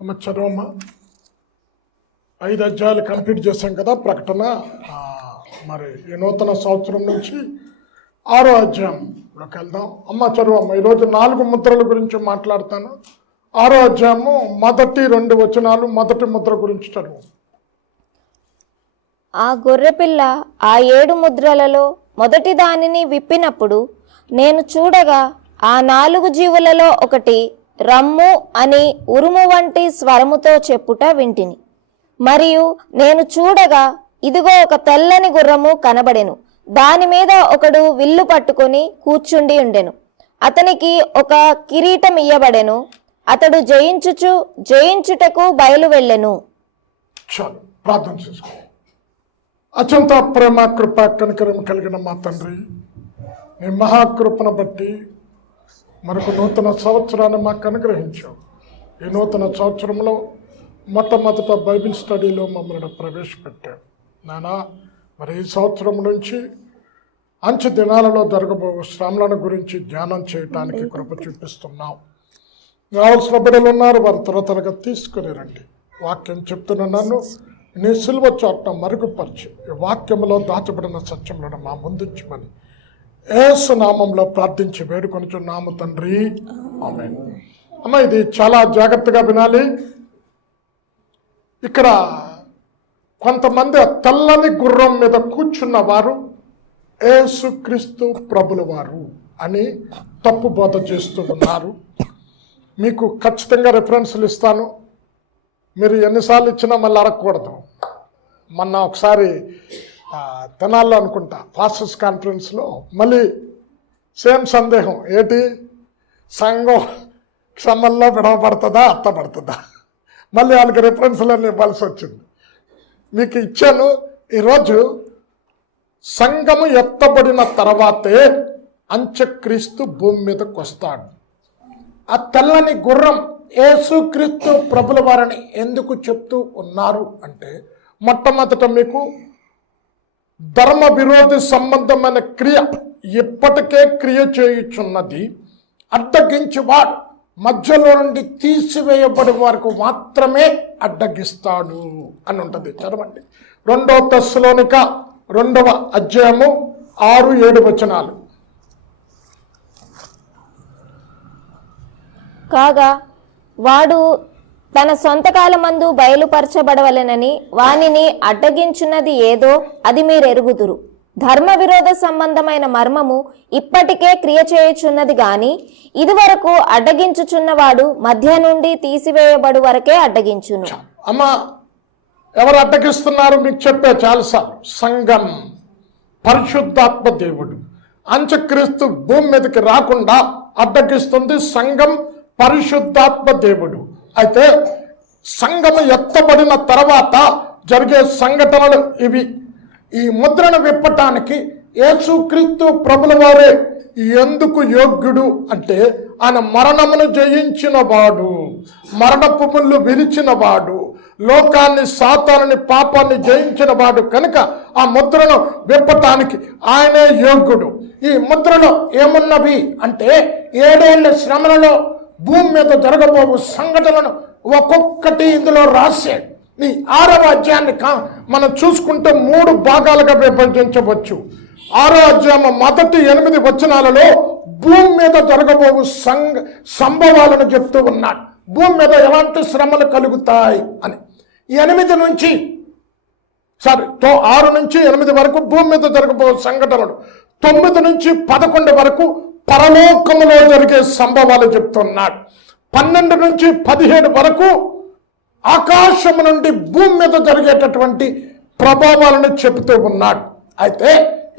అమ్మ చదవమ్మా. 5 అధ్యాయాలు కంప్లీట్ చేశాం కదా ప్రకటన. మరి ఈ నూతన సంవత్సరం నుంచి 6వ అధ్యాయంలోకి వెళ్దాం. అమ్మ చదవమ్మ. ఈరోజు 4 ముద్రల గురించి మాట్లాడతాను. 6వ అధ్యాయము మొదటి 2 వచనాలు, మొదటి ముద్ర గురించి చదువు. ఆ గొర్రెపిల్ల ఆ 7 ముద్రలలో మొదటి దానిని విప్పినప్పుడు నేను చూడగా ఆ 4 జీవులలో ఒకటి రమ్ము అని ఉరుము వంటి స్వరముతో చెప్పుట వింటిని. మరియు నేను చూడగా ఇదిగో ఒక తెల్లని గుర్రము కనబడెను. దాని మీద ఒకడు విల్లు పట్టుకొని కూర్చుండి ఉండెను. అతనికి ఒక కిరీటం ఇయ్యబడెను. అతడు జయించుటకు బయలు వెళ్ళెను. చాలు, ప్రార్థన చేసుకో. అత్యంత ప్రేమ, కృప, కనికరం కలిగిన మా తండ్రి, నీ మహాకృపను బట్టి మనకు నూతన సంవత్సరాన్ని మాకు అనుగ్రహించావు. ఈ నూతన సంవత్సరంలో మొట్టమొదట బైబిల్ స్టడీలో మమ్మల్ని ప్రవేశపెట్టావు నానా. మరి ఈ సంవత్సరం నుంచి అంచె దినాలలో జరగబో శ్రమలను గురించి ధ్యానం చేయటానికి కృప చూపిస్తున్నాం. కావలసిన బిడ్డలు ఉన్నారు, వారు త్వరగా తీసుకుని రండి. వాక్యం చెప్తున్న నన్ను నీ సిలువ చాటున మరుగుపరిచి ఈ వాక్యంలో దాచబడిన సత్యములను మా ముందుంచమని యేసు నామంలో ప్రార్థించి వేడుకొనుచున్నాము తండ్రి, ఆమేన్. అమ్మ, ఇది చాలా జాగ్రత్తగా వినాలి. ఇక్కడ కొంతమంది తెల్లని గుర్రం మీద కూర్చున్న వారు యేసుక్రీస్తు ప్రభుల వారు అని తప్పు బోధ చేస్తూ ఉన్నారు. మీకు ఖచ్చితంగా రెఫరెన్స్లు ఇస్తాను. మీరు ఎన్నిసార్లు ఇచ్చినా మళ్ళీ అడగకూడదు. మొన్న ఒకసారి తెనాల్లో అనుకుంటా ఫాస్టర్స్ కాన్ఫరెన్స్లో మళ్ళీ సేమ్ సందేహం. ఏంటి, సంఘం క్షమల్లో విడవబడుతుందా అత్తబడుతుందా? మళ్ళీ వాళ్ళకి రెఫరెన్స్లన్నీ ఇవ్వాల్సి వచ్చింది. మీకు ఇచ్చాను. ఈరోజు సంఘము ఎత్తబడిన తర్వాతే అంత్యక్రీస్తు భూమి మీదకి వస్తాడు. ఆ తెల్లని గుర్రం యేసుక్రీస్తు ప్రభుల వారిని ఎందుకు చెప్తూ ఉన్నారు అంటే, మొట్టమొదట మీకు ధర్మ విరోధి సంబంధమైన క్రియ ఇప్పటికే క్రియ చేయుచున్నది. అడ్డగించేవాడు మధ్యలో నుండి తీసివేయబడి వారికి మాత్రమే అడ్డగిస్తాడు అని ఉంటుంది. చదవండి 2 తెస్సలోనిక 2వ అధ్యాయము 6-7 వచనాలు. కాగా వాడు తన సొంతకాలమందు బయలుపరచబడవలెనని వానిని అడ్డగించున్నది ఏదో అది మీరెరుగుదురు. ధర్మ విరోధ సంబంధమైన మర్మము ఇప్పటికే క్రియ చేయుచున్నది గాని ఇదివరకు అడ్డగించుచున్నవాడు మధ్య నుండి తీసివేయబడు వరకే అడ్డగించును. అమ్మా, ఎవరు అడ్డగిస్తున్నారు మీకు చెప్పే చాలాసార్లు. సంఘం, పరిశుద్ధాత్మ దేవుడు. అంత్యక్రీస్తు భూమి మీదకి రాకుండా అడ్డగిస్తుంది సంఘం, పరిశుద్ధాత్మ దేవుడు. అయితే సంఘము ఎత్తబడిన తర్వాత జరిగే సంఘటనలు ఇవి. ఈ ముద్రను విప్పటానికి యేసుక్రీస్తు ప్రభుల వారే ఎందుకు యోగ్యుడు అంటే, ఆయన మరణమును జయించిన వాడు, మరణపు ముళ్ళు విరిచిన వాడు, లోకాన్ని, సాతానుని, పాపాన్ని జయించిన వాడు కనుక ఆ ముద్రను విప్పటానికి ఆయనే యోగ్యుడు. ఈ ముద్రలో ఏమున్నవి అంటే, 7 ఏళ్ల శ్రమలలో భూమి మీద జరగబోవు సంఘటనలను ఒక్కొక్కటి ఇందులో రాశాడు. ఈ 6వ అధ్యాయాన్ని మనం చూసుకుంటే 3 భాగాలుగా విభజించవచ్చు. 6వ అధ్యాయం మొదటి 8 వచనాలలో భూమి మీద జరగబోవు సంభవాలను చెప్తూ ఉన్నాడు. భూమి మీద ఎలాంటి శ్రమలు కలుగుతాయి అని. 8 నుంచి 6 నుంచి 8 వరకు భూమి మీద జరగబోవు సంఘటనలు, 9 నుంచి 11 వరకు పరలోకములో జరిగే సంభవాలు చెప్తున్నాడు. 12 నుంచి 17 వరకు ఆకాశము నుండి భూమి మీద జరిగేటటువంటి ప్రభావాలను చెబుతూ ఉన్నాడు. అయితే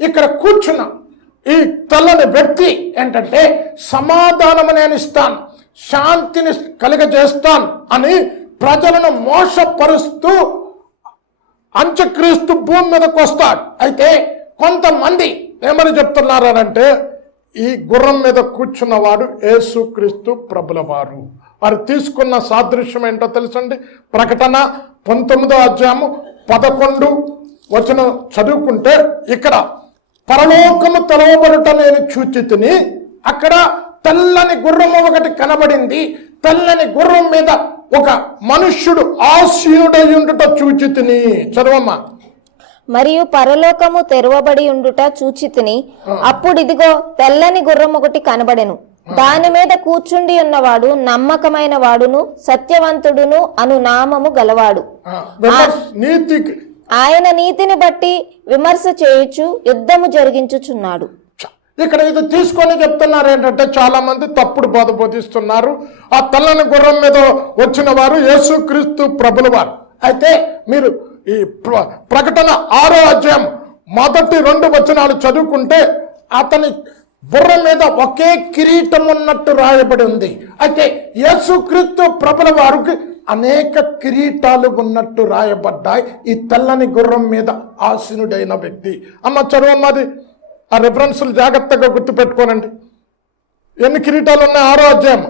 ఇక్కడ కూర్చున్న ఈ తెల్లని వ్యక్తి ఏంటంటే, సమాధానము నేను ఇస్తాను, శాంతిని కలుగజేస్తాను అని ప్రజలను మోసపరుస్తూ అంత్యక్రీస్తు భూమి మీదకు వస్తాడు. అయితే కొంతమంది ఏమని చెప్తున్నారంటే, ఈ గుర్రం మీద కూర్చున్నవాడు యేసుక్రీస్తు ప్రభుల వారు. వారు తీసుకున్న సాదృశ్యం ఏంటో తెలుసండి. ప్రకటన 19వ అధ్యాయము 11 వచనం చదువుకుంటే, ఇక్కడ పరలోకము తెరవబడుట నేను చూచితిని, అక్కడ తెల్లని గుర్రము ఒకటి కనబడింది, తెల్లని గుర్రం మీద ఒక మనుష్యుడు ఆసీనుడై ఉండుట చూచితిని. చదవమ్మా. మరియు పరలోకము తెరవబడి ఉండుట చూచితిని. అప్పుడిదిగో తెల్లని గుర్రం ఒకటి కనబడెను. దాని మీద కూర్చుండి ఉన్నవాడు నమ్మకమైన వాడును సత్యవంతుడును అను నామము గలవాడు. ఆయన నీతిని బట్టి విమర్శ చేయుచు యుద్ధము జరిగించుచున్నాడు. ఇక్కడ ఇది తీసుకొని చెప్తున్నారు ఏంటంటే, చాలా మంది తప్పుడు బోధ బోధిస్తున్నారు. ఆ తెల్లని గుర్రం మీద వచ్చిన వారు యేసుక్రీస్తు ప్రభుల వారు. అయితే మీరు ఈ ప్రకటన 6వ అధ్యాయం మొదటి 2 వచనాలు చదువుకుంటే అతని బుర్ర మీద ఒకే కిరీటం ఉన్నట్టు రాయబడి ఉంది. అయితే యేసుక్రీస్తు ప్రభుల వారికి అనేక కిరీటాలు ఉన్నట్టు రాయబడ్డాయి ఈ తెల్లని గుర్రం మీద ఆసీనుడైన వ్యక్తి. అమ్మ చదవమ్మది. ఆ రెఫరెన్సులు జాగ్రత్తగా గుర్తుపెట్టుకోనండి. ఎన్ని కిరీటాలు ఉన్నాయి? 6వ అధ్యాయం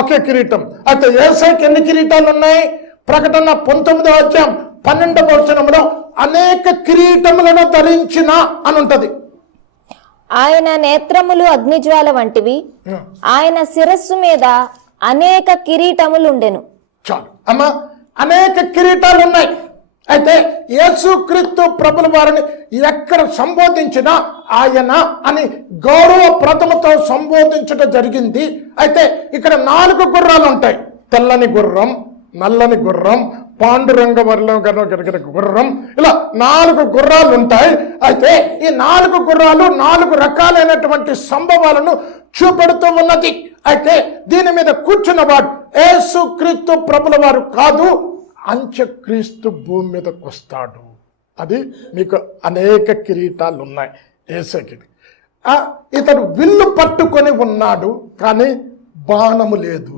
ఒకే కిరీటం. అయితే యేసయ్యకి ఎన్ని కిరీటాలు ఉన్నాయి? ప్రకటన 19వ అధ్యాయం 12వ వచనంలో అనేక కిరీటములను ధరించిన అని ఉంటది. ఆయన నేత్రములు అగ్నిజ్వాల వంటివి, ఆయన శిరస్సు మీద అనేక కిరీటములుండెను. చాలు అమ్మా, అనేక కిరీటాలు ఉన్నాయి. అయితే యేసుక్రీస్తు ప్రభుల వారిని ఎక్కడ సంబోధించినా ఆయన అని గౌరవప్రదముతో సంబోధించడం జరిగింది. అయితే ఇక్కడ 4 గుర్రాలు ఉంటాయి. తెల్లని గుర్రం, నల్లని గుర్రం, పాండురంగ వర్ణ గుర్రం, ఇలా 4 గుర్రాలు ఉంటాయి. అయితే ఈ 4 గుర్రాలు 4 రకాలైనటువంటి సంభవాలను చూపెడుతూ ఉన్నది. అయితే దీని మీద కూర్చున్నవాడు యేసుక్రీస్తు ప్రభుల వారు కాదు, అంత్యక్రీస్తు భూమి మీదకి వస్తాడు. అది మీకు అనేక కిరీటాలు ఉన్నాయి యేసయ్యకి. ఇతడు విల్లు పట్టుకొని ఉన్నాడు, కానీ బాణము లేదు.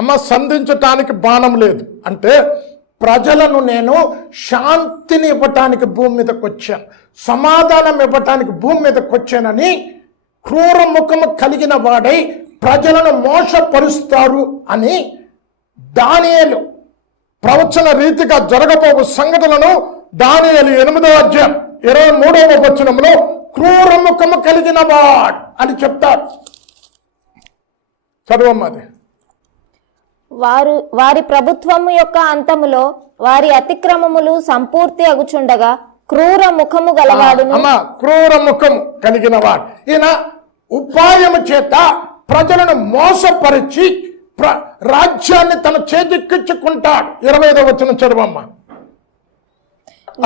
అమ్మ, సంధించటానికి బాణం లేదు అంటే ప్రజలను నేను శాంతిని ఇవ్వటానికి భూమి మీదకి వచ్చాను, సమాధానం ఇవ్వటానికి భూమి మీదకి వచ్చానని క్రూర ముఖము కలిగిన వాడై ప్రజలను మోసపరుస్తారు అని దానియేలు ప్రవచన రీతిగా జరగబోవు సంఘటనలను దానియేలు 8వ అధ్యాయం 23వ వచనంలో క్రూర ముఖము కలిగిన వాడు అని చెప్తారు. చదవమ్మది. వారి ప్రభుత్వము యొక్క అంతములో వారి అతిక్రమములు సంపూర్తి అగుచుండగా క్రూర ముఖము గలవాడును. క్రూర ముఖము కలిగిన వాడు. ఈయన ఉపాయము చేత ప్రజలను మోసపరిచి రాజ్యాన్ని తన చేజిక్కించుకుంటాడు. 25వ వచనం చదవమ్మ.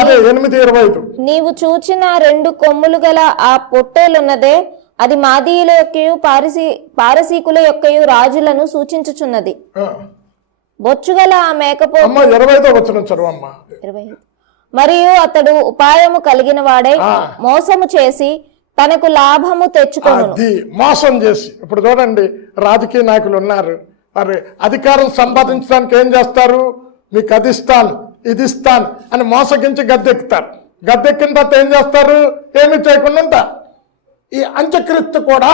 అదే 8:25. నీవు చూచిన 2 కొమ్ములు గల ఆ పొట్టేలున్నదే అది మాదీయుల యొక్కయు పారసీకుల యొక్కయు రాజులను సూచించుచున్నది. బొచ్చుగల ఆ మేకపోతు 25వ వచనం చదవమ్మా. మరియు అతడు ఉపాయము కలిగిన వాడై మోసము చేసి తనకు లాభము తెచ్చుకొనును. మోసం చేసి. ఇప్పుడు చూడండి, రాజకీయ నాయకులు ఉన్నారు, మరి అధికారం సంపాదించడానికి ఏం చేస్తారు? మీకు అది ఇస్తాను, ఇది ఇస్తాను అని మోసగించి గద్దెక్కుతారు. గద్దెక్కిన తర్వాత ఏం చేస్తారు? ఏమి చేయకుండా ఉంటారు. ఈ అంత్యక్రీస్తు కూడా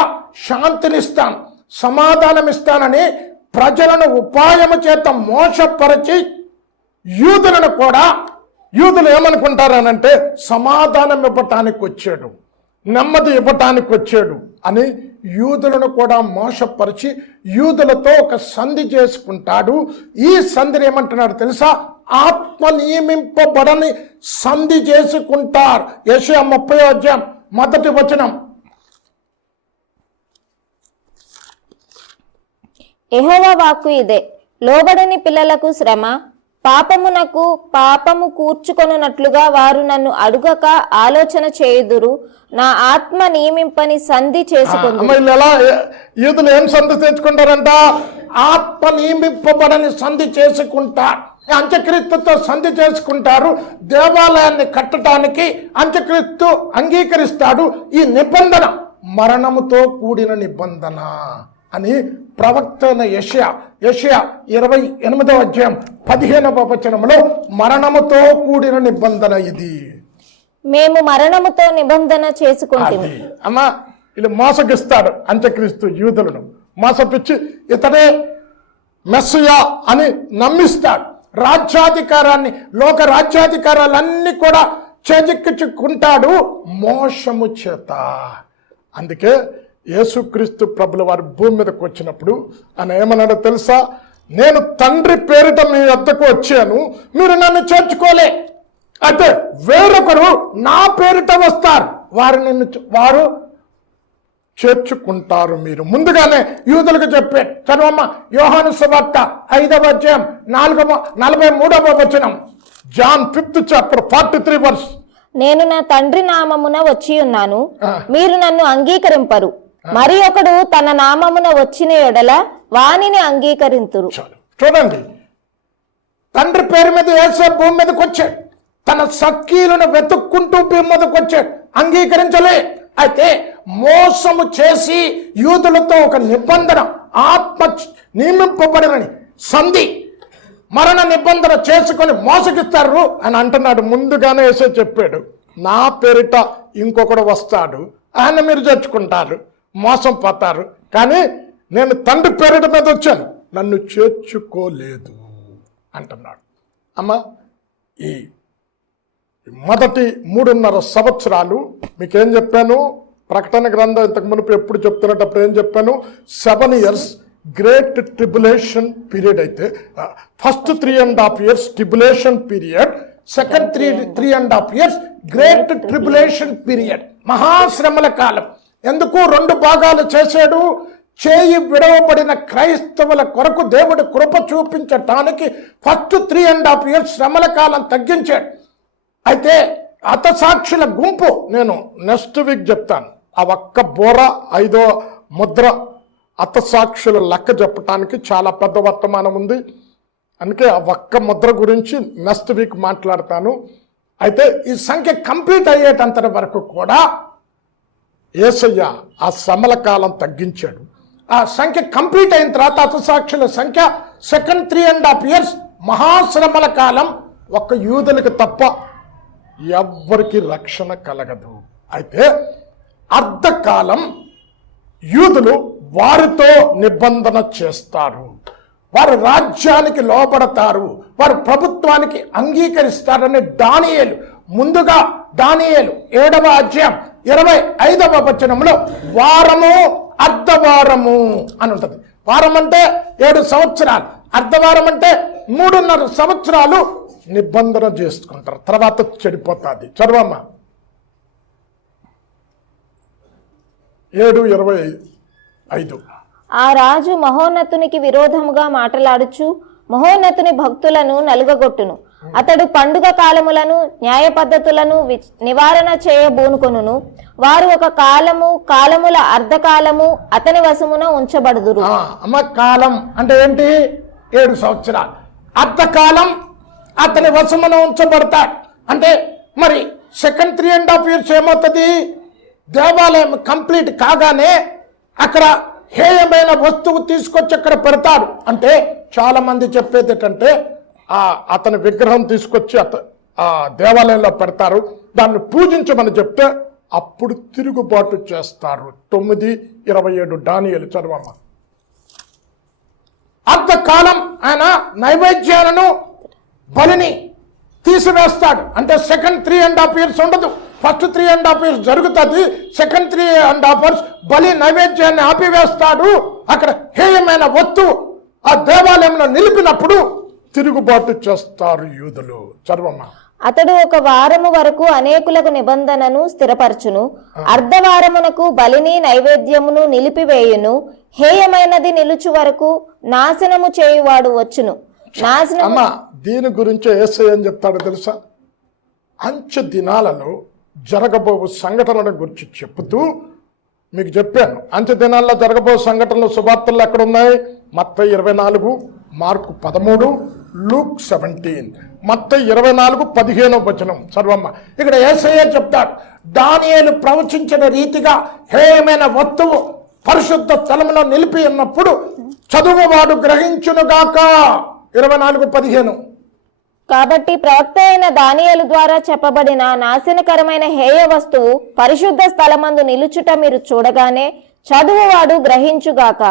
శాంతినిస్తాను, సమాధానం ఇస్తానని ప్రజలను ఉపాయము చేత మోసపరిచి యూదులను కూడా, యూదులు ఏమనుకుంటారనంటే సమాధానం ఇవ్వటానికి వచ్చాడు, నెమ్మది ఇవ్వటానికి వచ్చాడు అని యూదులను కూడా మోసపరిచి యూదులతో ఒక సంధి చేసుకుంటాడు. ఈ సంధిని ఏమంటున్నాడు తెలుసా? ఆత్మ నియమింపబడని సంధి చేసుకుంటారు. యెషయా 30వ అధ్యాయం 1వ వచనం. యెహోవా వాక్కు ఇదే, లోబడని పిల్లలకు శ్రమ, పాపమునకు పాపము కూర్చుకొనున్నట్లుగా వారు నన్ను అడుగక ఆలోచన చేయుదురు, నా ఆత్మ నియమింపని సంధి చేసుకుంటారు. ఎలా యూదులు ఏం సంధి తెచ్చుకుంటారంట? ఆత్మ నియమింపబడని సంధి చేసుకుంటారు. అంత్యక్రీస్తుతో సంధి చేసుకుంటారు. దేవాలయాన్ని కట్టడానికి అంత్యక్రీస్తు అంగీకరిస్తాడు. ఈ నిబంధన మరణముతో కూడిన నిబంధన అని ప్రవక్త యెషయా 28వ అధ్యాయం 15వ వచనంలో మరణముతో కూడిన నిబంధన ఇది. మేము మరణముతో నిబంధన చేసుకుంటాము. అమ్మా, ఇలా మోసగిస్తాడు అంత్యక్రీస్తు యూదులను. మోసపిచ్చి ఇతడే మెస్సియా అని నమ్మిస్తాడు. రాజ్యాధికారాన్ని, లోక రాజ్యాధికారాలన్నీ కూడా చేజిక్కించుకుంటాడు మోసము చేత. అందుకే యేసుక్రీస్తు ప్రభుల వారి భూమి మీదకి వచ్చినప్పుడు ఆయన ఏమన్నాడో తెలుసా? నేను తండ్రి పేరిట మీ వద్దకు వచ్చాను, మీరు నన్ను చేర్చుకోలే. అయితే వేరొకరు నా పేరిట వస్తారు, వారు చేర్చుకుంటారు. మీరు ముందుగానే యూదులకు చెప్పారు. చదవమ్మ, యోహాను సువార్త 5వ అధ్యాయం 43వ వచనం. John 5th chapter 43 verse. నేను నా తండ్రి నామమున వచ్చి ఉన్నాను, మీరు నన్ను అంగీకరింపరు. మరి ఒకడు తన నామమున వచ్చిన ఎడల వానిని అంగీకరింతురు. చూడండి, తండ్రి పేరు మీద యేసు భూమి మీదకి వచ్చాడు, తన సఖీలను వెతుక్కుంటూ భూమి మీదకి వచ్చాడు, అంగీకరించలే. అయితే మోసము చేసి యూదులతో ఒక నిబంధన, ఆత్మ నియమింపబడిన సంధి, మరణ నిబంధన చేసుకొని మోసగిస్తారు అని అంటున్నాడు. ముందుగానే యేసు చెప్పాడు, నా పేరిట ఇంకొకడు వస్తాడు, ఆయన మీరు చేర్చుకుంటారు, మోసం పోతారు. కానీ నేను తండ్రి పేరిట మీద వచ్చాను, నన్ను చేర్చుకోలేదు అంటున్నాడు. అమ్మా, ఈ మొదటి 3.5 సంవత్సరాలు మీకేం చెప్పాను? ప్రకటన గ్రంథం ఇంతకు మునుపు ఎప్పుడు చెప్తున్నప్పుడు ఏం చెప్పాను? 7 years గ్రేట్ ట్రిబులేషన్ పీరియడ్. అయితే first 3.5 years tribulation period, second 3.5 years great tribulation period, మహాశ్రమల కాలం. ఎందుకు 2 భాగాలు చేశాడు? చేయి విడవబడిన క్రైస్తవుల కొరకు దేవుడు కృప చూపించటానికి ఫస్ట్ 3.5 years శ్రమల కాలం తగ్గించాడు. అయితే హతసాక్షుల గుంపు నేను నెక్స్ట్ వీక్ చెప్తాను. ఆ ఒక్క బోర 5వ ముద్ర హతసాక్షుల లెక్క చెప్పటానికి చాలా పెద్ద వర్తమానం ఉంది. అందుకే ఆ ఒక్క ముద్ర గురించి నెక్స్ట్ వీక్ మాట్లాడతాను. అయితే ఈ సంఖ్య కంప్లీట్ అయ్యేటంత వరకు కూడా యేసయ్య ఆ శ్రమల కాలం తగ్గించాడు. ఆ సంఖ్య కంప్లీట్ అయిన తర్వాత హతసాక్షుల సంఖ్య సెకండ్ 3.5 years మహాశ్రమల కాలం ఒక్క యూదులకు తప్ప ఎవ్వరికి రక్షణ కలగదు. అయితే అర్ధకాలం యూదులు వారితో నిబంధన చేస్తారు, వారు రాజ్యానికి లోపడతారు, వారు ప్రభుత్వానికి అంగీకరిస్తారని దానియేలు ముందుగా దానియేలు 7వ అధ్యాయం 25వ వచనంలో వారము అర్ధవారము అని ఉంటుంది. వారం అంటే 7 సంవత్సరాలు, అర్ధవారం అంటే 3.5 సంవత్సరాలు నిబంధన చేసుకుంటారు, తర్వాత చెడిపోతుంది. చదవమ్మా 7:25. ఆ రాజు మహోన్నతునికి విరోధముగా మాటలాడుచు మహోన్నతుని భక్తులను నలుగగొట్టును. అతడు పండుగ కాలములను న్యాయ పద్ధతులను నివారణ చేయబూనుకొనును. వారు ఒక కాలముల అర్ధకాలము అతని వశమున ఉంచబడుదురు. అమ్మ, కాలం అంటే ఏంటి? 7 సంవత్సరాలు. అర్ధకాలం అతని వశమున ఉంచబడతాడు. అంటే మరి సెకండ్ 3.5 years ఏమవుతుంది? దేవాలయం కంప్లీట్ కాగానే అక్కడ హేయమైన వస్తువు తీసుకొచ్చి అక్కడ పెడతాడు. అంటే చాలా మంది చెప్పేది ఏంటంటే అతని విగ్రహం తీసుకొచ్చి ఆ దేవాలయంలో పెడతారు, దాన్ని పూజించమని చెప్తే అప్పుడు తిరుగుబాటు చేస్తారు. 9:27 దానియేలు చదవమ్మ. అర్ధకాలం ఆయన నైవేద్యాలను బలిని తీసివేస్తాడు. అంటే సెకండ్ 3.5 years ఉండదు, ఫస్ట్ 3.5 years జరుగుతుంది. సెకండ్ 3.5 years బలి నైవేద్యాన్ని ఆపివేస్తాడు. అక్కడ హేయమైన వస్తువు ఆ దేవాలయంలో నిలిపినప్పుడు తిరుగుబాటు చేస్తారు యూదులు. చదవమ్మా. అతడు ఒక వారము వరకు అనేకులకు నిబంధనను స్థిరపరచును. అర్ధవారమునకు బలిని నైవేద్యమును నిలిపివేయును. హేయమైనది నిలుచు వరకు నాశనము చేయువాడు వచ్చును. అమ్మా, దీని గురించి యేసయ్య ఏం చెప్తాడో తెలుసా? అంచె దినాలలో జరగబో సంఘటనల గురించి చెప్తూ మీకు చెప్పాను. అంచె దినాల్లో జరగబో సంఘటనలు సువార్తల్లో ఎక్కడ ఉన్నాయి? మత్తయి 24, మార్కు 13, లూక్ 17. మత్తయి 24:15 వచనం చదవమ్మ. ఇక్కడ యేసయ్య చెప్తాడు, దానియేలు ప్రవచించిన రీతిగా హేయమైన వస్తువు పరిశుద్ధ స్థలంలో నిలిపి ఉన్నప్పుడు చదువువాడు గ్రహించునుగాక. 24:15. కాబట్టి ప్రవక్త అయిన దానియేలు ద్వారా చెప్పబడిన నాశనకరమైన హేయ వస్తువు పరిశుద్ధ స్థలమందు నిలుచుట మీరు చూడగానే చదువువాడు గ్రహించుగాక.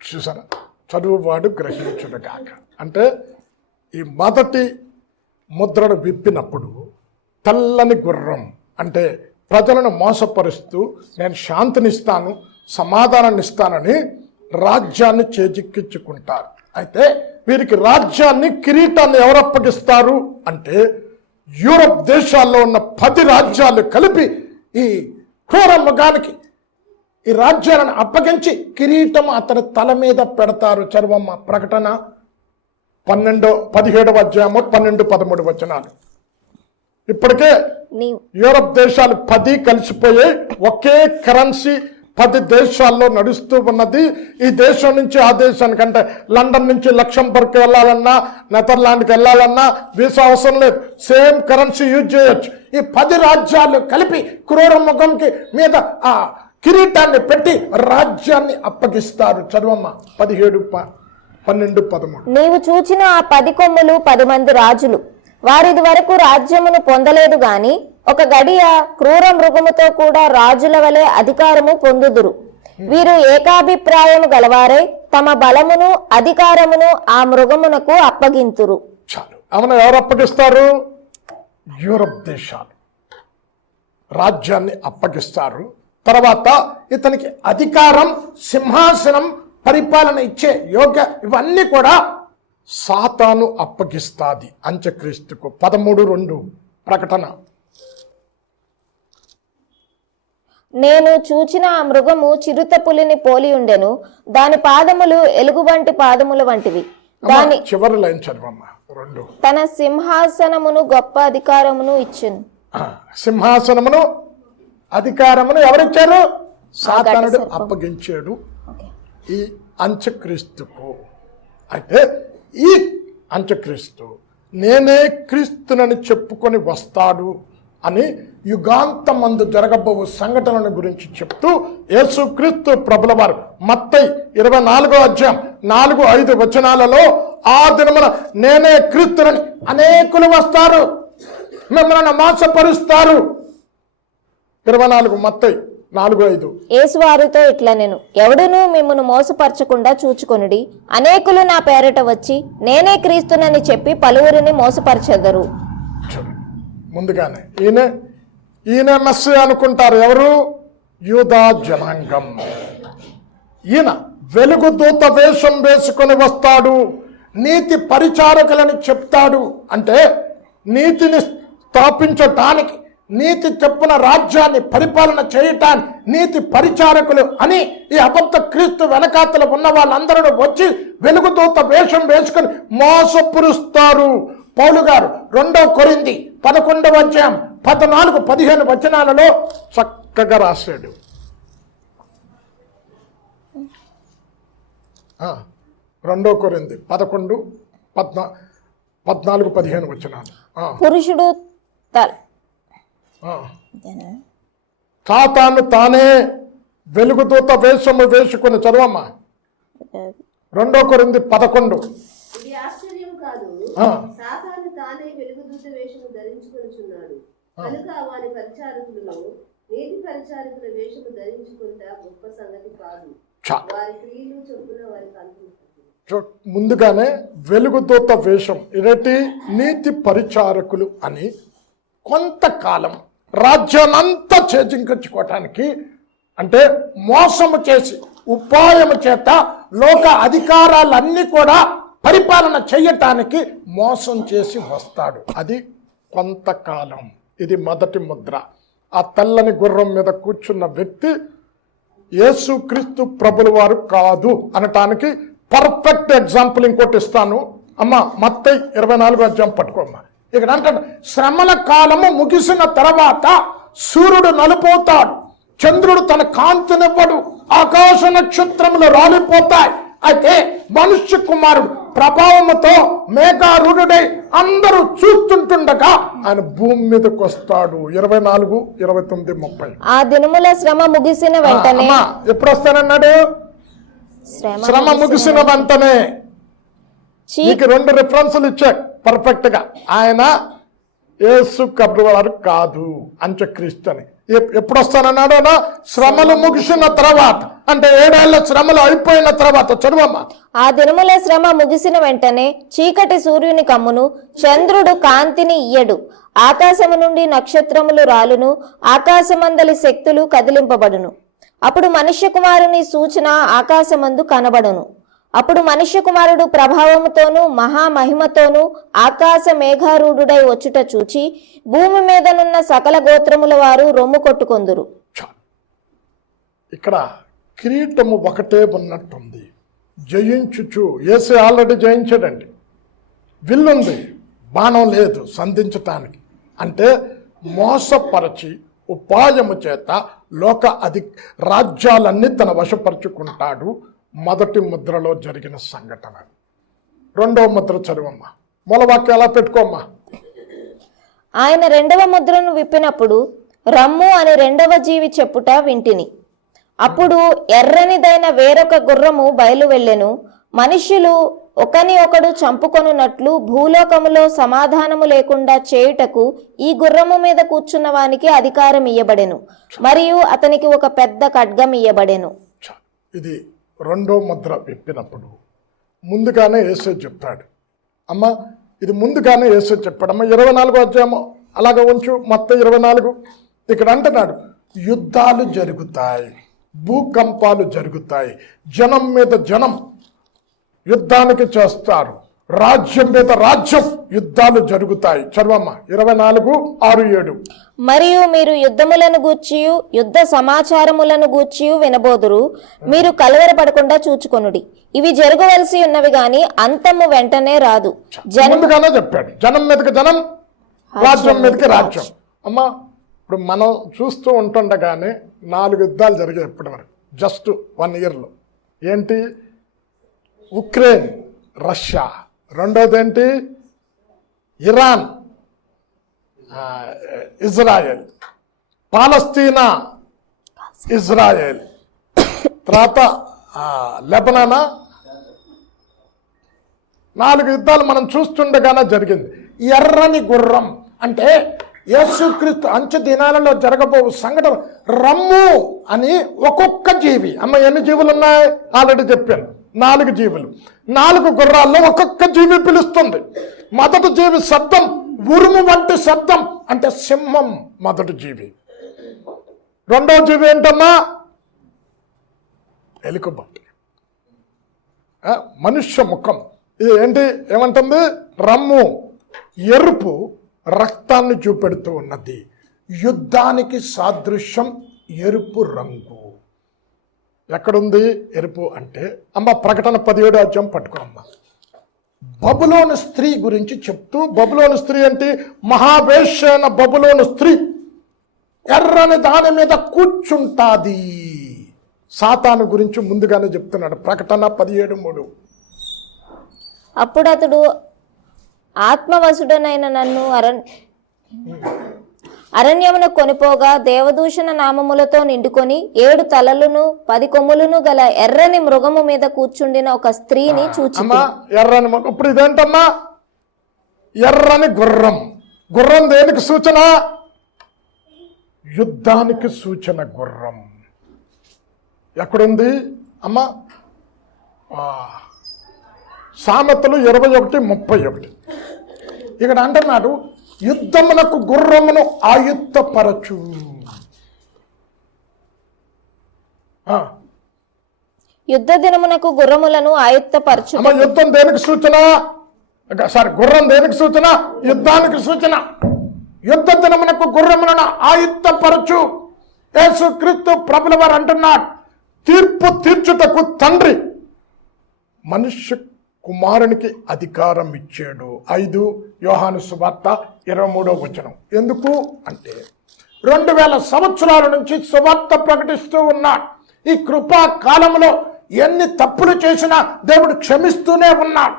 చూసారా? చదువువాడు గ్రహించుగాక అంటే ఈ మొదటి ముద్రను విప్పినప్పుడు తెల్లని గుర్రం అంటే ప్రజలను మోసపరుస్తూ నేను శాంతినిస్తాను, సమాధానాన్ని ఇస్తానని రాజ్యాన్ని చేజిక్కించుకుంటారు. అయితే వీరికి రాజ్యాన్ని, కిరీటాన్ని ఎవరు అప్పగిస్తారు అంటే యూరప్ దేశాల్లో ఉన్న 10 రాజ్యాలు కలిపి ఈ క్రూర మృగానికి ఈ రాజ్యాలను అప్పగించి కిరీటం అతని తల మీద పెడతారు. చర్వమ్మ ప్రకటన 17వ అధ్యాయము 12-13 వచనాలు. ఇప్పటికే యూరప్ దేశాలు 10 కలిసిపోయాయి. ఒకే కరెన్సీ 10 దేశాల్లో నడుస్తూ ఉన్నది. ఈ దేశం నుంచి ఆ దేశానికంటే లండన్ నుంచి లక్సంబర్గ్కి వెళ్ళాలన్నా, నెదర్లాండ్కి వెళ్ళాలన్నా వీసా అవసరం లేదు. సేమ్ కరెన్సీ యూజ్ చేయొచ్చు. ఈ 10 రాజ్యాలు కలిపి క్రూర మృగంకి మీద ఆ కిరీటాన్ని పెట్టి రాజ్యాన్ని అప్పగిస్తారు. చదువమ్మ 17, 12, 13. నీవు చూచిన ఆ 10 కొమ్ములు 10 మంది రాజులు. వారిది వరకు రాజ్యమును పొందలేదు గాని ఒక గడియ క్రూర మృగముతో కూడా రాజుల వలె అధికారము పొందుదురు. వీరు ఏకాభిప్రాయము గలవారే తమ బలమును అధికారమును ఆ మృగమునకు అప్పగింతురు. చాలు. అవును, ఎవరు అప్పగిస్తారు? యూరప్ దేశాలు రాజ్యాన్ని అప్పగిస్తారు. తర్వాత ఇతనికి అధికారం, సింహాసనం, పరిపాలన ఇచ్చే యోగ్య ఇవన్నీ కూడా సాతాను అప్పగిస్తాది అంత్యక్రీస్తుకు. 13:2 ప్రకటన. నేను చూచిన ఆ మృగము చిరుత పులిని పోలి ఉండెను. దాని పాదములు ఎలుగుబంటి పాదముల వంటివి. దాని చివరి లైన్ చదవమ్మా 2. తన సింహాసనమును గొప్ప అధికారమును ఇచ్చెను. సింహాసనమును అధికారమును ఎవరిచ్చారు? సాతానుడు అప్పగించాడు ఈ అంత్యక్రీస్తుకు. అయితే ఈ అంత్యక్రీస్తు నేనే క్రీస్తునని చెప్పుకొని వస్తాడు అని యుగాంతమందు జరగబో సంఘటనల గురించి చెప్తూ యేసుక్రీస్తు ప్రభుల వారు మత్తయి 24వ అధ్యాయం 4-5 వచనాలలో ఆ దినమున నేనే క్రీస్తునని అనేకులు వస్తారు, మిమ్మల్ని మోసపరుస్తారు. 24 మత్తయి 4:5. యేసు వారితో ఇట్లా నేను ఎవడును మిమ్మును మోసపరచకుండా చూచుకొనుడి. అనేకులు నా పేరట వచ్చి నేనే క్రీస్తునని చెప్పి పలువురిని మోసపరచెదరు. ముందుగానే ఈయన మెస్సీయ అనుకుంటారు. ఎవరు? యూదా జనాంగం. ఈయన వెలుగుదూత వేషం వేసుకొని వస్తాడు, నీతి పరిచారకులని చెప్తాడు. అంటే నీతిని స్థాపించటానికి, నీతి చెప్పున రాజ్యాన్ని పరిపాలన చేయటానికి నీతి పరిచారకులు అని ఈ అబద్ధ క్రీస్తు వెనకాతలు ఉన్న వాళ్ళందరూ వచ్చి వెలుగుదూత వేషం వేసుకుని మోసపురుస్తారు. పౌలు గారు 2 కొరింథీ 11వ అధ్యాయం 14-15 వచనాలలో చక్కగా రాశాడు. 2 కొరింథీ 11, 14-15 వచనాలు. పురుషుడు సాతాను తానే వెలుగుదూత వేషము వేసుకుని చదవమ్మా 2 కొరింథీ 11. ఇది ఆశ్చర్యం కాదు, సాతాను తానే వెలుగుదూత వేషము ధరించుకొనుచున్నాడు కనుక వారి పరిచారకులను నీతి పరిచారకుల వేషము ధరించుకుంటా గొప్ప సంగతి కాదు. వారి క్రియలు చొప్పున వారికి అంతం. ముందుగానే వెలుగుదూత వేషం ఇరటి నీతి పరిచారకులు అని కొంతకాలం రాజ్యాన్నంతా చేజించుకోవటానికి, అంటే మోసము చేసి ఉపాయము చేత లోక అధికారాలన్నీ కూడా పరిపాలన చేయటానికి మోసం చేసి వస్తాడు. అది కొంతకాలం. ఇది మొదటి ముద్ర. ఆ తెల్లని గుర్రం మీద కూర్చున్న వ్యక్తి యేసుక్రీస్తు ప్రభుల వారు కాదు అనటానికి పర్ఫెక్ట్ ఎగ్జాంపుల్ ఇంకోటి ఇస్తాను. అమ్మ మత్తయి 24వ అధ్యాయం పట్టుకోమ్మా. ఇక్కడ అంటే శ్రమల కాలము ముగిసిన తర్వాత సూర్యుడు నలుపోతాడు, చంద్రుడు తన కాంతినివ్వడు, ఆకాశ నక్షత్రములు రాలిపోతాయి. అయితే మనుష్య కుమారుడు ప్రభావముతో మేఘారూఢుడై అందరూ చూస్తుంటుండగా ఆయన భూమి మీదకి వస్తాడు. 24, 29, 30. ఆ దినముల శ్రమ ముగిసిన వెంటనే. ఎప్పుడు వస్తానన్నాడు? శ్రమ ముగిసిన వెంటనే. నీకు 2 రిఫరెన్సులు ఇచ్చా పర్ఫెక్ట్ గా. ఆయన యేసు కబ్రు వారు కాదు, అంత్యక్రీస్తు అని. ఎప్పుడు వస్తానన్నాడు? శ్రమలు ముగిసిన తర్వాత, అంటే 7 ఏళ్ల శ్రమలు అయిపోయిన తర్వాత. చదువమ్మా. ఆ దినముల శ్రమ ముగిసిన వెంటనే చీకటి సూర్యుని కమ్మును, చంద్రుడు కాంతిని ఇయ్యడు, ఆకాశము నుండి నక్షత్రములు రాలును, ఆకాశమందలి శక్తులు కదిలింపబడును. అప్పుడు మనుష్య కుమారుని సూచన ఆకాశమందు కనబడును. అప్పుడు మనుష్య కుమారుడు ప్రభావముతోనూ మహామహిమతోనూ ఆకాశ మేఘారూఢుడై వచ్చుట చూచి భూమి మీదనున్న సకల గోత్రముల వారు రొమ్ము కొట్టుకొందురు. ఇక్కడ కిరీటము ఒకటే ఉన్నట్టుంది. జయించుచు యేసు ఆల్రెడీ జయించాడండి. విల్లుంది, బాణం లేదు సంధించటానికి. అంటే మోసపరచి ఉపాయము చేత లోక రాజ్యాలన్నీ తన వశపరుచుకుంటాడు. మొదటి ముద్రలో జరిగిన సంఘటన. రెండవ ముద్ర చదువమ్మా. మూలవాక్యం ఎలా పెట్టుకోమ్మా. ఆయన రెండవ ముద్రను విప్పినప్పుడు రమ్ము అని రెండవ జీవి చెప్పుట వింటిని. అప్పుడు ఎర్రనిదైన వేరొక గుర్రము బయలు వెళ్ళెను. మనుష్యులు ఒకని ఒకడు చంపుకొనున్నట్లు భూలోకములో సమాధానము లేకుండా చేయుటకు ఈ గుర్రము మీద కూర్చున్న వానికి అధికారం ఇయ్యబడెను, మరియు అతనికి ఒక పెద్ద ఖడ్గం ఇయ్యబడెను. ఇది రెండో ముద్ర విప్పినప్పుడు ముందుగానే యేసు చెప్పాడు. అమ్మ ఇది ముందుగానే యేసు చెప్పాడమ్మ. 24 అధ్యాయము అలాగ ఉంచు, మొత్తం 24. ఇక్కడ అంటున్నాడు, యుద్ధాలు జరుగుతాయి, భూకంపాలు జరుగుతాయి, జనం మీద జనం యుద్ధానికి చేస్తారు, రాజ్యం మీద రాజ్యం యుద్ధాలు జరుగుతాయి. చదవమ్మ 24:6-7. మరియు మీరు యుద్ధములను గూర్చియు యుద్ధ సమాచారములను గూర్చియు వినబోదురు. మీరు కలవరపడకుండా చూచుకొనుడి. ఇవి జరగవలసి ఉన్నవి గాని అంతము వెంటనే రాదు. ముందుగానే చెప్పాడు, జనం మీదకి జనం, రాజ్యం మీదకి రాజ్యం. అమ్మా ఇప్పుడు మనం చూస్తూ ఉంటుండగానే 4 యుద్ధాలు జరిగాయి ఇప్పటి వరకు, జస్ట్ 1 ఇయర్లో. ఏంటి? ఉక్రెయిన్ రష్యా, రెండోది ఏంటి ఇరాన్ ఇజ్రాయెల్, పాలస్తీనా ఇజ్రాయెల్, తర్వాత లెబనానా. 4 యుద్ధాలు మనం చూస్తుండగానే జరిగింది. ఎర్రని గుర్రం అంటే యేసుక్రీస్తు అంచె దినాలలో జరగబో సంఘటన. రమ్ము అని ఒక్కొక్క జీవి. అమ్మ ఎన్ని జీవులు ఉన్నాయి? ఆల్రెడీ చెప్పాను, 4 జీవులు. 4 గుర్రాల్లో ఒక్కొక్క జీవి పిలుస్తుంది. మొదటి జీవి శబ్దం ఉరుము వంటి శబ్దం, అంటే సింహం మొదటి జీవి. రెండో జీవి ఏంటమ్మా? ఎలుకబంటి, మనుష్య ముఖం. ఇది ఏంటి? ఏమంటుంది? రమ్ము, ఎరుపు, రక్తాన్ని చూపెడుతూ ఉన్నది. యుద్ధానికి సాదృశ్యం ఎరుపు రంగు. ఎక్కడుంది ఎరుపు అంటే? అమ్మ ప్రకటన 17 అధ్యాయం పట్టుకో అమ్మ. బబులోను స్త్రీ గురించి చెప్తూ, బబులోను స్త్రీ అంటే మహావేశ్య అయిన బబులోను స్త్రీ ఎర్రని దాని మీద కూర్చుంటాది. సాతాను గురించి ముందుగానే చెప్తున్నాడు. ప్రకటన 17:3. అప్పుడు అతడు ఆత్మవశుడనైన నన్ను అరణ్యమున కొనిపోగా దేవదూషణ నామములతో నిండుకొని 7 తలలను 10 కొమ్ములను గల ఎర్రని మృగము మీద కూర్చుండిన ఒక స్త్రీని చూచి. ఎర్రని ఇప్పుడు ఇదేంటమ్మా? ఎర్రని గుర్రం. గుర్రం దేనికి సూచన? యుద్ధానికి సూచన గుర్రం. ఎక్కడుంది అమ్మా? సామెతలు 21:31. ఇక్కడ అంటున్నాడు, యుద్ధమునకు గుర్రమును ఆయుత్తపరచు. యుద్ధ దినమునకు గుర్రములను ఆయుత్తపరచు. యుద్ధం దేనికి సూచన? గుర్రం దేనికి సూచన? యుద్ధానికి సూచన. యుద్ధ దినమునకు గుర్రములను ఆయుత్తపరచు. యేసుక్రీస్తు ప్రభుల వారు అంటున్నాడు, తీర్పు తీర్చుటకు తండ్రి మనుష్య కుమారునికి అధికారం ఇచ్చాడు. 5 యోహాను సువార్త 23వ వచనం. ఎందుకు అంటే 2000 సంవత్సరాల నుంచి సువార్త ప్రకటిస్తూ ఉన్నాడు. ఈ కృపా కాలంలో ఎన్ని తప్పులు చేసినా దేవుడు క్షమిస్తూనే ఉన్నాడు.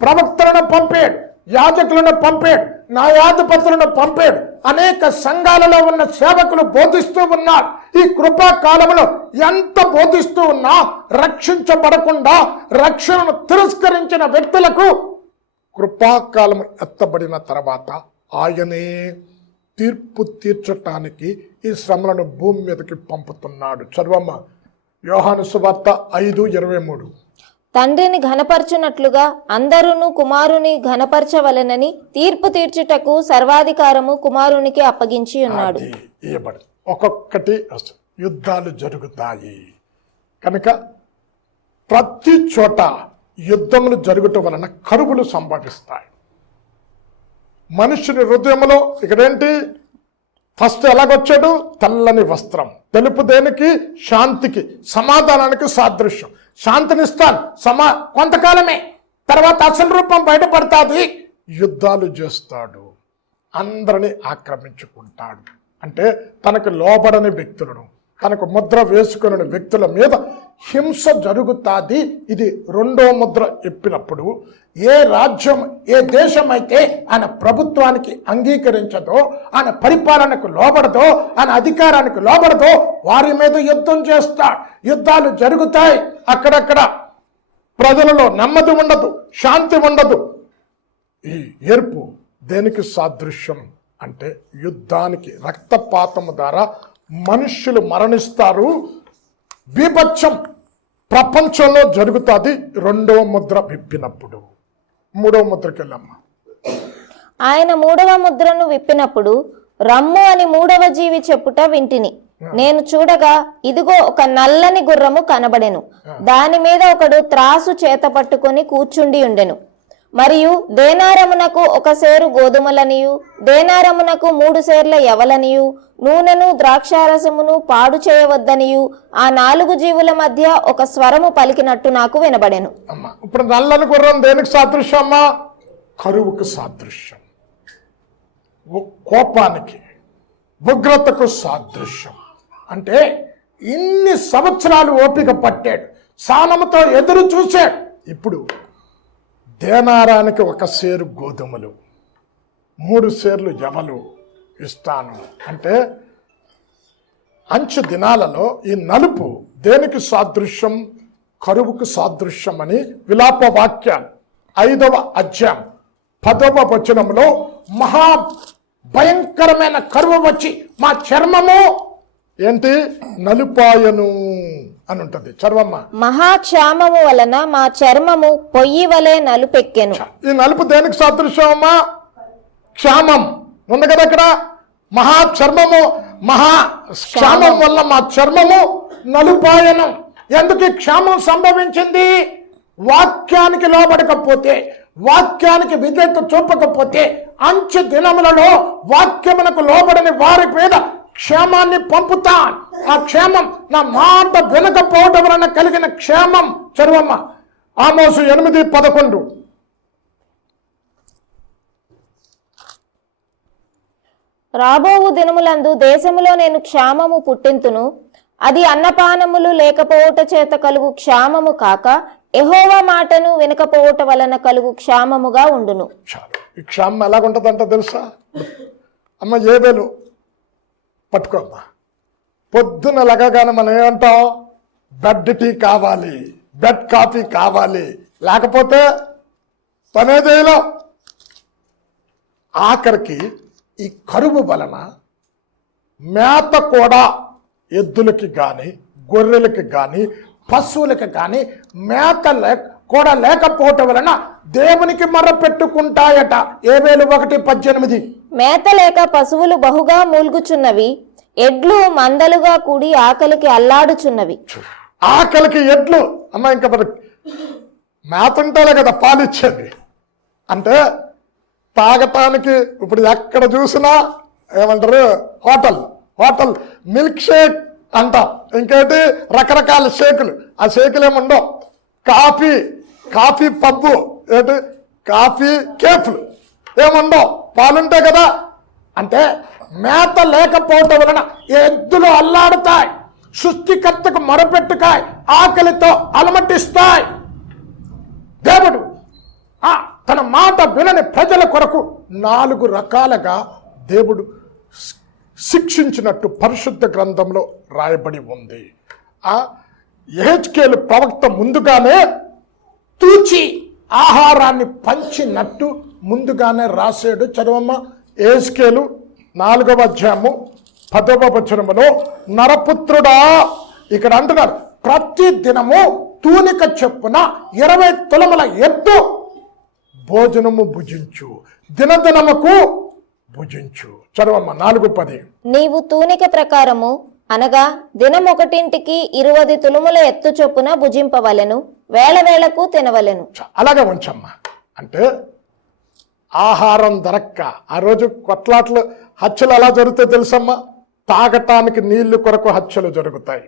ప్రవక్తలను పంపాడు, యాజకులను పంపాడు, న్యాయాధిపతులను పంపాడు, అనేక సంఘాలలో ఉన్న సేవకులు బోధిస్తూ ఉన్నారు. ఈ కృపా కాలంలో ఎంత బోధిస్తూ ఉన్నా రక్షించబడకుండా రక్షణను తిరస్కరించిన వ్యక్తులకు కృపాకాలం ఎత్తబడిన తర్వాత ఆయనే తీర్పు తీర్చటానికి ఈ శ్రమలను భూమి మీదకి పంపుతున్నాడు. చదవమ్మ యోహాను సువార్త 5:23. తండ్రిని ఘనపరచునట్లుగా అందరూ కుమారుని ఘనపరచవలెనని తీర్పు తీర్చుటకు సర్వాధికారము కుమారునికి అప్పగించి ఉన్నాడు. ఒక్కొక్కటి యుద్ధాలు జరుగుతాయి. కనుక ప్రతి చోట యుద్ధములు జరుగుట వలన కరువులు సంభవిస్తాయి. మనుషుని హృదయంలో ఇక్కడేంటి, ఫస్ట్ ఎలాగొచ్చాడు? తెల్లని వస్త్రం. తెలుపు దేనికి? శాంతికి, సమాధానానికి సాదృశ్యం. శాంతినిస్తాను కొంతకాలమే, తర్వాత అసలు రూపం బయటపడతాది. యుద్ధాలు చేస్తాడు, అందరిని ఆక్రమించుకుంటాడు. అంటే తనకు లోబడని వ్యక్తులను, తనకు ముద్ర వేసుకుని వ్యక్తుల మీద హింస జరుగుతాది. ఇది రెండో ముద్ర ఎప్పినప్పుడు ఏ రాజ్యం, ఏ దేశం అయితే ఆయన ప్రభుత్వానికి అంగీకరించదో, ఆయన పరిపాలనకు లోబడదో, ఆయన అధికారానికి లోబడదో వారి మీద యుద్ధం చేస్తాడు. యుద్ధాలు జరుగుతాయి. అక్కడక్కడ ప్రజలలో నెమ్మది ఉండదు, శాంతి ఉండదు. ఈ ఏర్పు దేనికి సాదృశ్యం అంటే యుద్ధానికి, రక్తపాతము ద్వారా మనుష్యులు మరణిస్తారు. బీభత్సం ప్రపంచంలో జరుగుతుంది. రెండవ ముద్ర విప్పినప్పుడు. మూడవ ముద్రకి వెళ్ళమ్మా. ఆయన మూడవ ముద్రను విప్పినప్పుడు రమ్ము అని మూడవ జీవి చెప్పుట వింటిని. నేను చూడగా ఇదిగో ఒక నల్లని గుర్రము కనబడెను. దాని మీద ఒకడు త్రాసు చేత పట్టుకొని కూర్చుండి ఉండెను. మరియు దేనారమునకు 1 సేరు గోధుమలనియు, దేనారమునకు 3 సేర్ల యవలనియు, నూనెను ద్రాక్షారసమును పాడు చేయవద్దనియు ఆ 4 జీవుల మధ్య ఒక స్వరము పలికినట్టు నాకు వినబడెను. అమ్మా, ఇప్పుడు నల్లని గుర్రం దేనికి సాదృశ్యం అమ్మా? కరువుకు సాదృశ్యం, కోపానికి, ఉగ్రతకు సాదృశ్యం. అంటే ఇన్ని సంవత్సరాలు ఓపిక పట్టాడు, సానముతో ఎదురు చూశాడు. ఇప్పుడు దేనారానికి 1 సేరు గోధుమలు, 3 సేర్లు యవలు ఇస్తాను అంటే, అంచు దినాలలో ఈ నలుపు దేనికి సాదృశ్యం? కరువుకు సాదృశ్యం అని విలాప వాక్యాలు 5వ అధ్యాయం 10వ వచనంలో మహా భయంకరమైన కరువు వచ్చి మా చర్మము ఏంటి నలుపాయను అని ఉంటది. చర్మమ్మ. మహాక్షామము వలన మా చర్మము పొయ్యి వలె నలుపెక్కెను. ఈ నలుపు దేనికి సాదృశ్యం అమ్మా? క్షామం ఉంది కదా అక్కడ. చర్మము క్షామం వల్ల మా చర్మము నలుపాయను. ఎందుకు క్షామం సంభవించింది? వాక్యానికి లోబడకపోతే, వాక్యానికి విధేయత చూపకపోతే, అంచె దినములలో వాక్యమునకు లోబడని వారి మీద క్షేమాన్ని పంపుతా. ఆ క్షేమం నా మాట వినకపోవడం వలన కలిగిన క్షేమం. చదువమ్మ ఆమోసు 8:11. రాబోవు దినములందు దేశములో నేను క్షామము పుట్టింతును. అది అన్నపానములు లేకపోవుట చేత కలుగు క్షామము కాక, యెహోవా మాటను వినకపోవుట వలన కలుగు క్షామముగా ఉండును. ఈ క్షామం ఎలాగుంటుందంట తెలుసా అమ్మ? ఏబేలు పట్టుకోమ్మా. పొద్దున లగగానే మనం ఏమంటాం? బెడ్ టీ కావాలి, బెడ్ కాఫీ కావాలి, లేకపోతే పనే చేయలేం. ఆఖరికి ఈ కరువు వలన మేత కూడా ఎద్దులకి కానీ, గొర్రెలకి కానీ, పశువులకి కానీ మేత కూడా లేకపోవటం వలన దేవునికి మర్ర పెట్టుకుంటాయట. ఏబేలు 1:18. మేత లేక పశువులు బహుగా మూల్గుచున్నవి, ఎడ్లు మందలుగా కూడి ఆకలికి అల్లాడుచున్నవి. ఆకలికి ఎడ్లు అమ్మ, ఇంకా మరి మేత ఉంటేలే కదా పాలిచ్చేది. అంటే తాగటానికి ఇప్పుడు ఎక్కడ చూసినా ఏమంటారు? హోటల్ మిల్క్ షేక్ అంటాం, ఇంకేంటి రకరకాల షేకులు. ఆ షేకులు ఏముండవు. కాఫీ పబ్బు, ఏంటి కాఫీ కేఫ్లు ఏముండవు, పాలుంటాయి కదా. అంటే మేత లేకపోవటం వలన ఎద్దులు అల్లాడుతాయి, సృష్టికర్తకు మొరపెట్టుకాయి, ఆకలితో అలమటిస్తాయి. దేవుడు తన మాట వినని ప్రజల కొరకు 4 రకాలుగా దేవుడు శిక్షించినట్టు పరిశుద్ధ గ్రంథంలో రాయబడి ఉంది. యెహెజ్కేలు ప్రవక్త ముందుగానే తూచి ఆహారాన్ని పంచినట్టు ముందుగానే రాశాడు. చదవమ్మ. యెహెజ్కేలు 4వ అధ్యాయము 10వ వచనములో, నరపుత్రుడా, ఇక్కడ అంటున్నారు, ప్రతి దినము తూనిక చొప్పున 20 తులముల ఎత్తు భోజనము భుజించు, దినదినముకు భుజించు. చదవమ్మ 4:10. నీవు తూనిక ప్రకారము అనగా దినమొకటింటికి 20 తులముల ఎత్తు చొప్పున భుజింపవలెను, వేళ వేళకు తినవలెను. అలాగే ఉంచమ్మా. అంటే ఆహారం దొరక్క ఆ రోజు కొట్లాట్లు హత్యలు ఎలా జరుగుతాయి తెలుసమ్మా? తాగటానికి నీళ్లు కొరకు హత్యలు జరుగుతాయి,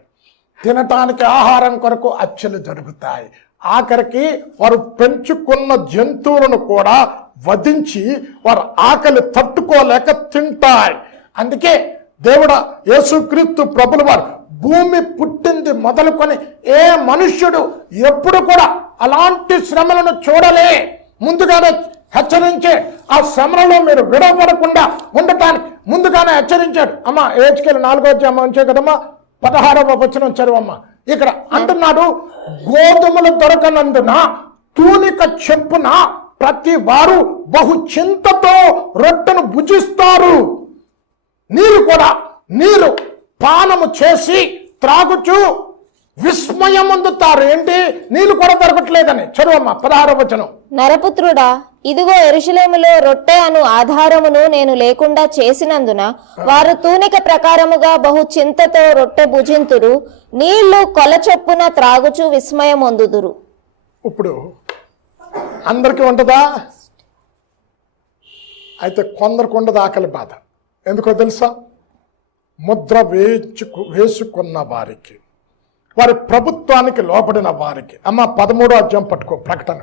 తినటానికి ఆహారం కొరకు హత్యలు జరుగుతాయి. ఆఖరికి వారు పెంచుకున్న జంతువులను కూడా వధించి వారు ఆకలి తట్టుకోలేక తింటాయి. అందుకే దేవుడ యేసుక్రీస్తు ప్రభుల వారు భూమి పుట్టింది మొదలుకొని ఏ మనుష్యుడు ఎప్పుడు కూడా అలాంటి శ్రమలను చూడలే. ముందుగానే హెచ్చరించే ఆ శ్రమలలో మీరు విడవబడకుండా ఉండటానికి ముందుగానే హెచ్చరించాడు. అమ్మ ఏడ్చుకెళ్ళి 4వ అధ్యాయం ఉంచే కదమ్మా, 16వ వచనం చదువమ్మ. ఇక్కడ అంటున్నాడు, గోధుమలు దొరకనందున తూనిక చెప్పున ప్రతి వారు బహు చింతతో రొట్టెను భుజిస్తారు. నీరు పానము చేసి త్రాగుచు విస్మయం పొందుతారు. ఏంటి? నీళ్ళు కూడా దొరకట్లేదని. చదువమ్మ 16వ వచనం. నరపుత్రుడా, ఇదిగో యెరూషలేములో రొట్టె అను ఆధారమును నేను లేకుండా చేసినందున వారు తూనిక ప్రకారముగా బహు చింతతో రొట్టె భుజింతురు, నీళ్లు కొలచొప్పున త్రాగుచు విస్మయం పొందుదురు. ఇప్పుడు అందరికీ ఉంటుందా? అయితే కొందరికి ఉండదు ఆకలి బాధ. ఎందుకో తెలుసా? ముద్ర వేసుకున్న వారికి, వారి ప్రభుత్వానికి లోబడిన వారికి. అమ్మ 13వ అధ్యాయం పట్టుకో, ప్రకటన.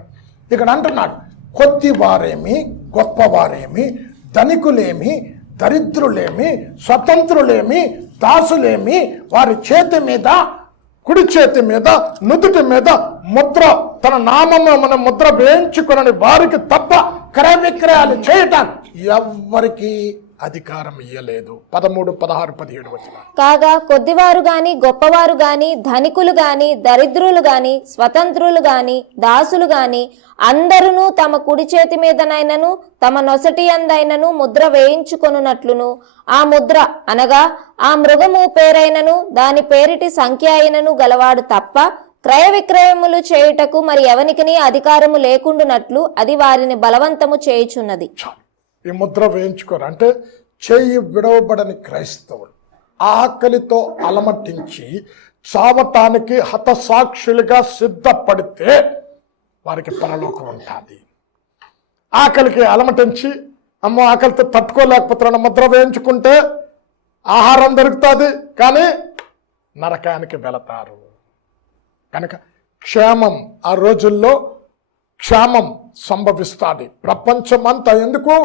ఇక్కడ అంటున్నాడు, కొద్ది వారేమి గొప్పవారేమి, ధనికులేమి దరిద్రులేమి, స్వతంత్రులేమి దాసులేమి, వారి చేతి మీద, కుడి చేతి మీద, నుదుటి మీద ముద్ర, తన నామము మన ముద్ర వేయించుకుని వారికి తప్ప క్రయ విక్రయాలు చేయటానికి ఎవ్వరికి అధికారం ఇయ్యలేదు. 13, 16, 17 వచ్చిన. కాగా కొద్దివారు గాని గొప్పవారు గాని, ధనికులు గాని దరిద్రులు గాని, స్వతంత్రులు గాని దాసులు గాని అందరూ తమ కుడి చేతి మీదనైనను తమ నొసటి అందైనను ముద్ర వేయించుకొనున్నట్లును, ఆ ముద్ర అనగా ఆ మృగము పేరైనను దాని పేరిటి సంఖ్య అయినను గలవాడు తప్ప క్రయ విక్రయములు చేయుటకు మరి ఎవనికిని అధికారము లేకుండునట్లు అది వారిని బలవంతము చేయుచున్నది. ఈ ముద్ర వేయించుకోరు. అంటే చేయి విడవబడని క్రైస్తవులు ఆకలితో అలమటించి చావటానికి హతసాక్షులుగా సిద్ధపడితే వారికి పరలోకం ఉంటుంది. ఆకలికి అలమటించి అమ్మో ఆకలితో తట్టుకోలేకపోతున్నాను ముద్ర వేయించుకుంటే ఆహారం దొరుకుతుంది, కానీ నరకానికి వెళతారు. కనుక క్షేమం, ఆ రోజుల్లో క్షేమం సంభవిస్తుంది ప్రపంచమంతా. ఎందుకు?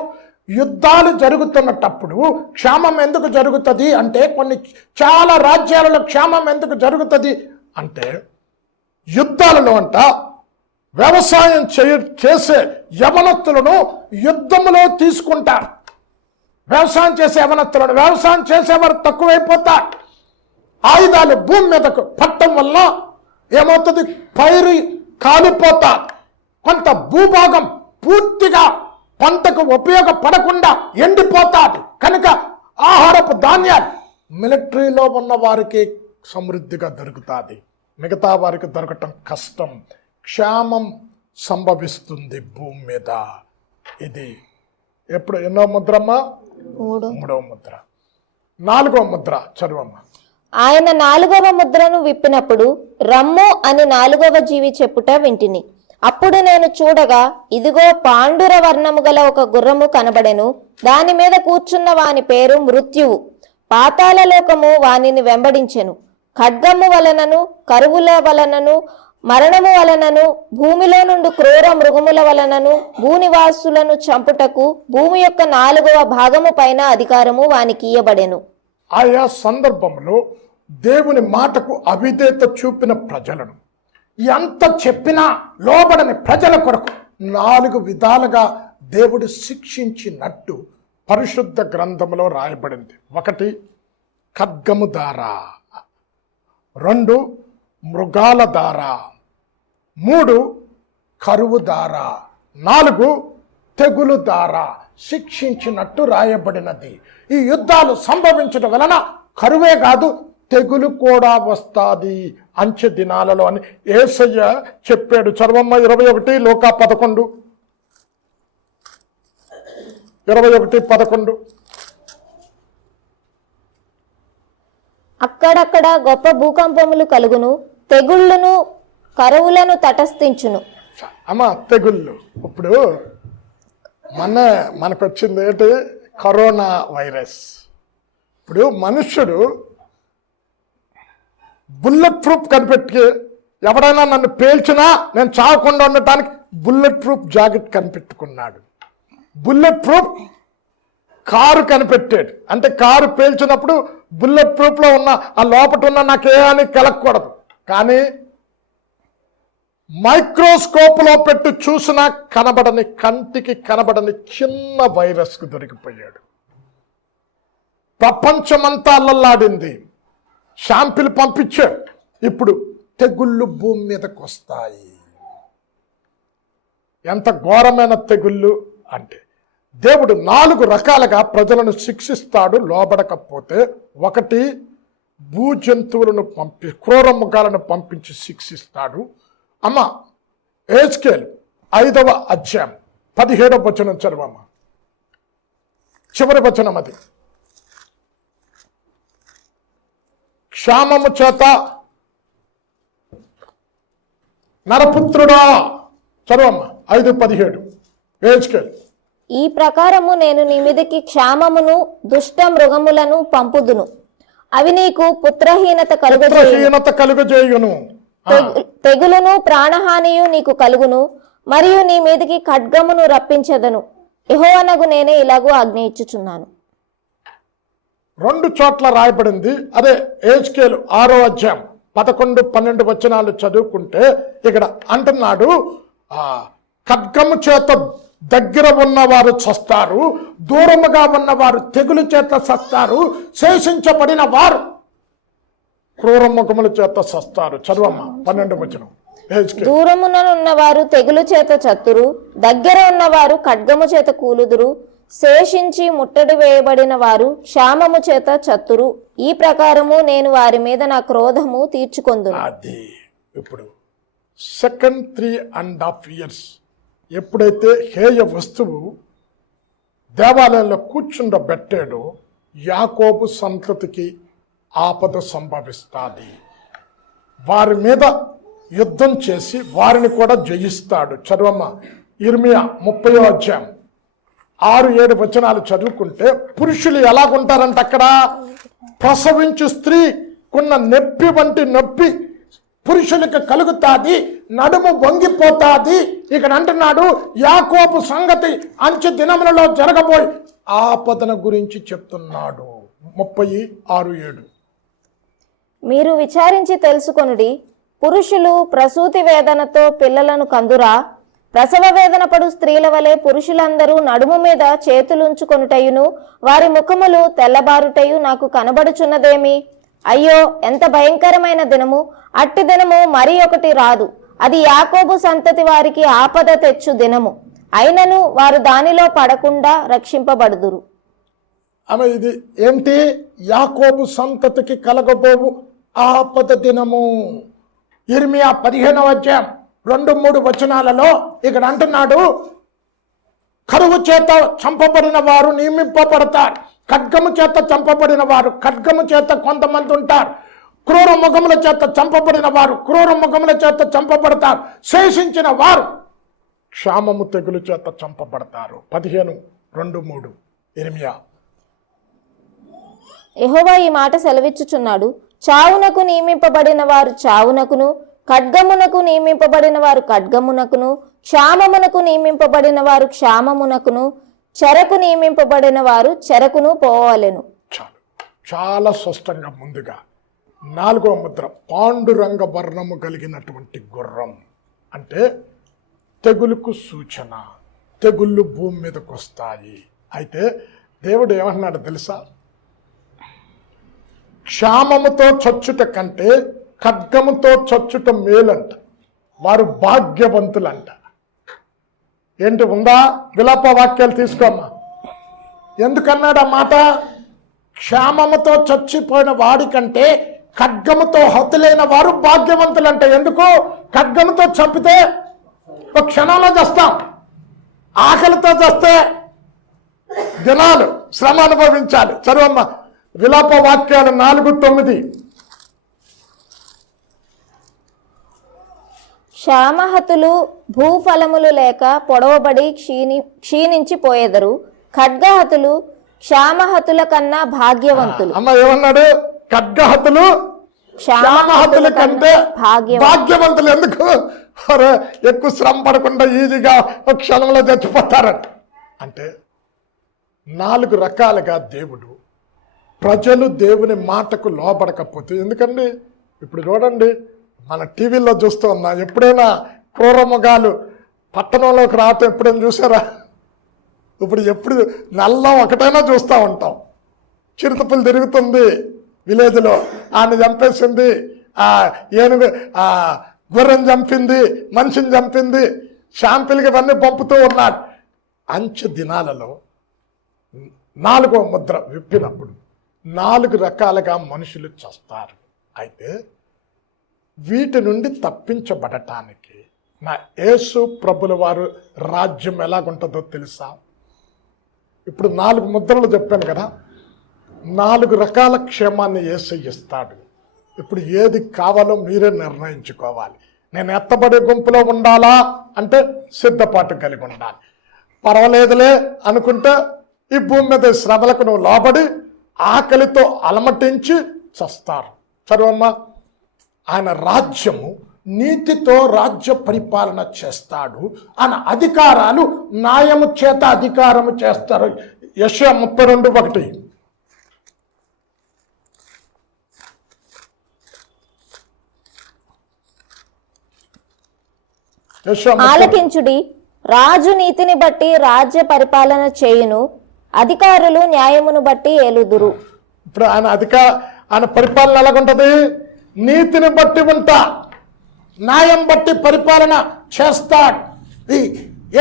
యుద్ధాలు జరుగుతున్నప్పుడు క్షేమం ఎందుకు జరుగుతుంది అంటే, చాలా రాజ్యాలలో క్షేమం ఎందుకు జరుగుతుంది అంటే, యుద్ధాలలో అంట వ్యవసాయం చేసే యవనస్తులను యుద్ధంలో తీసుకుంటారు. వ్యవసాయం చేసే యవనస్తులను, వ్యవసాయం చేసేవారు తక్కువైపోతారు. ఆయుధాలు భూమి మీదకు పట్టడం వల్ల ఏమవుతుంది? పైరు కాలిపోతారు. కొంత భూభాగం పూర్తిగా పంటకు ఉపయోగపడకుండా ఎండిపోతాది. కనుక ఆహారపు ధాన్యాలు మిలిటరీలో ఉన్న వారికి సమృద్ధిగా దొరుకుతుంది, మిగతా వారికి దొరకటం కష్టం. క్షేమం సంభవిస్తుంది భూమి మీద. ఇది ఎప్పుడు ఎన్నో ముద్రమ్మా? 3వ ముద్ర. 4వ ముద్ర చదువమ్మా. ఆయన 4వ ముద్రను విప్పినప్పుడు రమ్ము అని 4వ జీవి చెప్పుట వింటిని. అప్పుడు నేను చూడగా ఇదిగో పాండుర వర్ణము గల ఒక గుర్రము కనబడెను. దాని మీద కూర్చున్న వాని పేరు మృత్యువు. పాతాళ లోకము వానిని వెంబడించెను. ఖడ్గము వలనను, కరువుల వలనను, మరణము వలనను, భూమిలో నుండి క్రూర మృగముల వలనను భూనివాసులను చంపుటకు భూమి యొక్క 4వ భాగము పైన అధికారము వానికి ఇయ్యబడెను. ఆయా సందర్భంలో దేవుని మాటకు అవిధేయత చూపిన ప్రజలను, ఎంత చెప్పినా లోబడని ప్రజల కొరకు 4 విధాలుగా దేవుడు శిక్షించినట్టు పరిశుద్ధ గ్రంథంలో రాయబడింది. 1 ఖడ్గము ద్వారా, 2 మృగాల ద్వారా, 3 కరువు ద్వారా, 4 తెగులు ద్వారా శిక్షించినట్టు రాయబడినది. ఈ యుద్ధాలు సంభవించడం వలన కరువే కాదు తెగులు కూడా వస్తాది అంచె దినాలలో అని యేసయ్య చెప్పాడు. చర్వమ్మ 21 లోకా 11, 21:11. అక్కడక్కడ గొప్ప భూకంపములు కలుగును, తెగుళ్ళను కరువులను తటస్థించును. అమ్మ తెగుళ్ళు ఇప్పుడు మనకు వచ్చింది ఏంటి? Corona virus. ఇప్పుడు మనుష్యుడు బుల్లెట్ ప్రూఫ్ కనిపెట్టి, ఎవడైనా నన్ను పేల్చినా నేను చావకుండా ఉండటానికి బుల్లెట్ ప్రూఫ్ జాకెట్ కనిపెట్టుకున్నాడు. బుల్లెట్ ప్రూఫ్ కారు కనిపెట్టాడు. అంటే కారు పేల్చినప్పుడు బుల్లెట్ ప్రూఫ్లో ఉన్న ఆ లోపట ఉన్న నాకే అని కలగకూడదు. కానీ మైక్రోస్కోప్లో పెట్టి చూసినా కనబడని, కంటికి కనబడని చిన్న వైరస్కు దొరికిపోయాడు. ప్రపంచమంతా అల్లల్లాడింది. శాంపిల్ పంపించాడు. ఇప్పుడు తెగుళ్ళు భూమి మీదకి వస్తాయి. ఎంత ఘోరమైన తెగుళ్ళు అంటే, దేవుడు 4 రకాలుగా ప్రజలను శిక్షిస్తాడు లోబడకపోతే. ఒకటి, భూజంతువులను క్రూర మృగాలను పంపించి శిక్షిస్తాడు. అమ్మ హెజ్కేలు 5వ అధ్యాయం 17వ వచనం చదవమ్మ. చివరి వచనం అది. క్షామము చేత నరపుత్రుడా, చదవమ్మ 5:17 హెజ్కేలు. ఈ ప్రకారము నేను నీ మీదకి క్షామమును దుష్ట మృగములను పంపుదును, అవి నీకు పుత్రహీనత కలుగజేయును, తెగులును ప్రాణహానియు నీకు కలుగును, మరియు నీ మీదకి ఖడ్గమును రప్పించదను. యెహోవానగు నేనే ఇలాగూ ఆజ్ఞ ఇచ్చుచున్నాను. 2 చోట్ల రాయబడింది. అదే హెజ్కేలు 6వ అధ్యాయం 11-12 వచనాలు చదువుకుంటే ఇక్కడ అంటున్నాడు, ఖడ్గము చేత దగ్గర ఉన్నవారు చస్తారు, దూరముగా ఉన్నవారు తెగులు చేత చస్తారు, శేషించబడిన వారు క్రూర ముఖముల చేత చస్తారు. చదవమ్మ 12వ వచనం. దూరమున ఉన్నవారు తెగులు చేత చత్తురు, దగ్గర ఉన్నవారు ఖడ్గము చేత కూలుదురు, శేషించి ముట్టడి వేయబడిన వారు క్షామము చేత చత్తురు. ఈ ప్రకారము నేను వారి మీద నా క్రోధము తీర్చుకొందును. అది ఇప్పుడు సెకండ్ 3.5 years ఎప్పుడైతే హేయ వస్తువు దేవాలయంలో కూర్చుండబెట్టాడో యాకోబు సంతతికి ఆపద సంభవిస్తుంది. వారి మీద యుద్ధం చేసి వారిని కూడా జయిస్తాడు. చదవమ్మ ఇర్మియా 30వ అధ్యాయం 6-7 వచనాలు చదువుకుంటే, పురుషులు ఎలాగుంటారంట అక్కడ? ప్రసవించు స్త్రీకున్న నొప్పి వంటి నొప్పి పురుషులకు కలుగుతాది, నడుము వంగిపోతాది. ఇక్కడ అంటున్నాడు యాకోబు సంగతి అంచె దినములలో జరగబోయి ఆపదన గురించి చెప్తున్నాడు. 36:7. మీరు విచారించి తెలుసుకొనుడి, పురుషులు ప్రసూతి వేదనతో పిల్లలను కందురా? ప్రసవ వేదన పడు స్త్రీల వలె పురుషులందరూ నడుము మీద చేతులుంచుకొనుటయును వారి ముఖములు తెల్లబారుటయు నాకు కనబడుచున్నదేమి? అయ్యో, ఎంత భయంకరమైన దినము! అట్టి దినము మరి ఒకటి రాదు. అది యాకోబు సంతతి వారికి ఆపద తెచ్చు దినము. అయినను వారు దానిలో పడకుండా రక్షింపబడుదురు. ఆమె ఇది ఏంటి? యాకోబు సంతతికి కలగబోవు ఆపద దినము. ఇర్మియా 15వ అధ్యాయం 2-3 వచనాలలో ఇక్కడ అంటున్నాడు, కరువు చేత చంపబడిన వారు నియమింపబడతారు, ఖడ్గము చేత చంపబడిన వారు ఖడ్గము చేత కొంతమంది ఉంటారు, క్రూర ముఖముల చేత చంపబడిన వారు క్రూర ముఖముల చేత చంపబడతారు, శేషించిన వారు క్షామము తెగులు చేత చంపబడతారు. 15:2-3 ఇర్మియా. యెహోవా ఈ మాట సెలవిచ్చుచున్నాడు, చావునకు నియమింపబడిన వారు చావునకును, ఖడ్గమునకు నియమింపబడిన వారు ఖడ్గమునకును, క్షామమునకు నియమింపబడిన వారు క్షామమునకును, చెరకు నియమింపబడిన వారు చెరకును పోవలెను. చాలా స్పష్టంగా ముందుగా 4వ ముద్ర పాండురంగ వర్ణము కలిగినటువంటి గుర్రం అంటే తెగులుకు సూచన. తెగుళ్ళు భూమి మీదకి వస్తాయి. అయితే దేవుడు ఏమన్నాడు తెలుసా? క్షామముతో చచ్చుట కంటే ఖడ్గముతో చచ్చుట మేలంట. వారు భాగ్యవంతులంట. ఏంటి ఉందా? విలాప వాక్యాలు తీసుకోమ్మా. ఎందుకన్నాడు ఆ మాట? క్షామముతో చచ్చిపోయిన వాడి కంటే ఖడ్గముతో హతులైన వారు భాగ్యవంతులంట. ఎందుకు? ఖడ్గముతో చంపితే ఒక క్షణంలో చస్తాం, ఆకలితో చస్తే దినాలు శ్రమ అనుభవించాలి. చదువమ్మ విలాప వాక్యాలు 4:9. క్షామహతులు భూఫలములు లేక పొడవబడి క్షీణించిపోయెదరు. ఖడ్గహతులు క్షామహతుల కన్నా భాగ్యవంతులు. అమ్మ ఏమన్నాడు? ఖడ్గహతులు క్షామహతుల కంటే భాగ్యవంతులు. ఎందుకు? ఎక్కువ శ్రమ పడకుండా ఈజీగా ఒక క్షణంలో చచ్చిపోతారని. అంటే 4 రకాలుగా దేవుడు ప్రజలు దేవుని మాటకు లోబడకపోతే, ఎందుకండి ఇప్పుడు చూడండి, మన టీవీలో చూస్తూ ఉన్నాం. ఎప్పుడైనా క్రూరముగాలు పట్టణంలోకి రావటం ఎప్పుడైనా చూసారా? ఎప్పుడు నల్లం ఒకటైనా చూస్తూ ఉంటాం. చిరుతపులు తిరుగుతుంది విలేజ్లో, ఆయన చంపేసింది, ఏనుగు గుర్రం చంపింది, మనిషిని చంపింది, షాంపిల్కి ఇవన్నీ పంపుతూ ఉన్నాడు. అంచె దినాలలో 4వ ముద్ర విప్పినప్పుడు 4 రకాలుగా మనుషులు చేస్తారు. అయితే వీటి నుండి తప్పించబడటానికి నా యేసు ప్రభుల వారు రాజ్యం ఎలాగుంటుందో తెలుసా? ఇప్పుడు 4 ముద్రలు చెప్పాను కదా, 4 రకాల క్షేమాన్ని యేసు ఇస్తాడు. ఇప్పుడు ఏది కావాలో మీరే నిర్ణయించుకోవాలి. నేను ఎత్తబడే గుంపులో ఉండాలా అంటే సిద్ధపాటు కలిగి ఉండాలి. పర్వాలేదులే అనుకుంటే ఈ భూమి మీద శ్రమలకు నువ్వు లోబడి ఆకలితో అలమటించి చస్తారు. చదువమ్మా. ఆయన రాజ్యము నీతితో రాజ్య పరిపాలన చేస్తాడు. ఆయన అధికారాలు న్యాయము చేత అధికారము చేస్తారు. యెషయా 32:1. ఆలకించుడి, రాజు నీతిని బట్టి రాజ్య పరిపాలన చేయును, అధికారులు న్యాయమును బట్టి ఏలుదురు. ఇప్పుడు ఆయన పరిపాలన ఎలాగుంటది? నీతిని బట్టి ఉంటా, న్యాయం బట్టి పరిపాలన చేస్తాడు. ఈ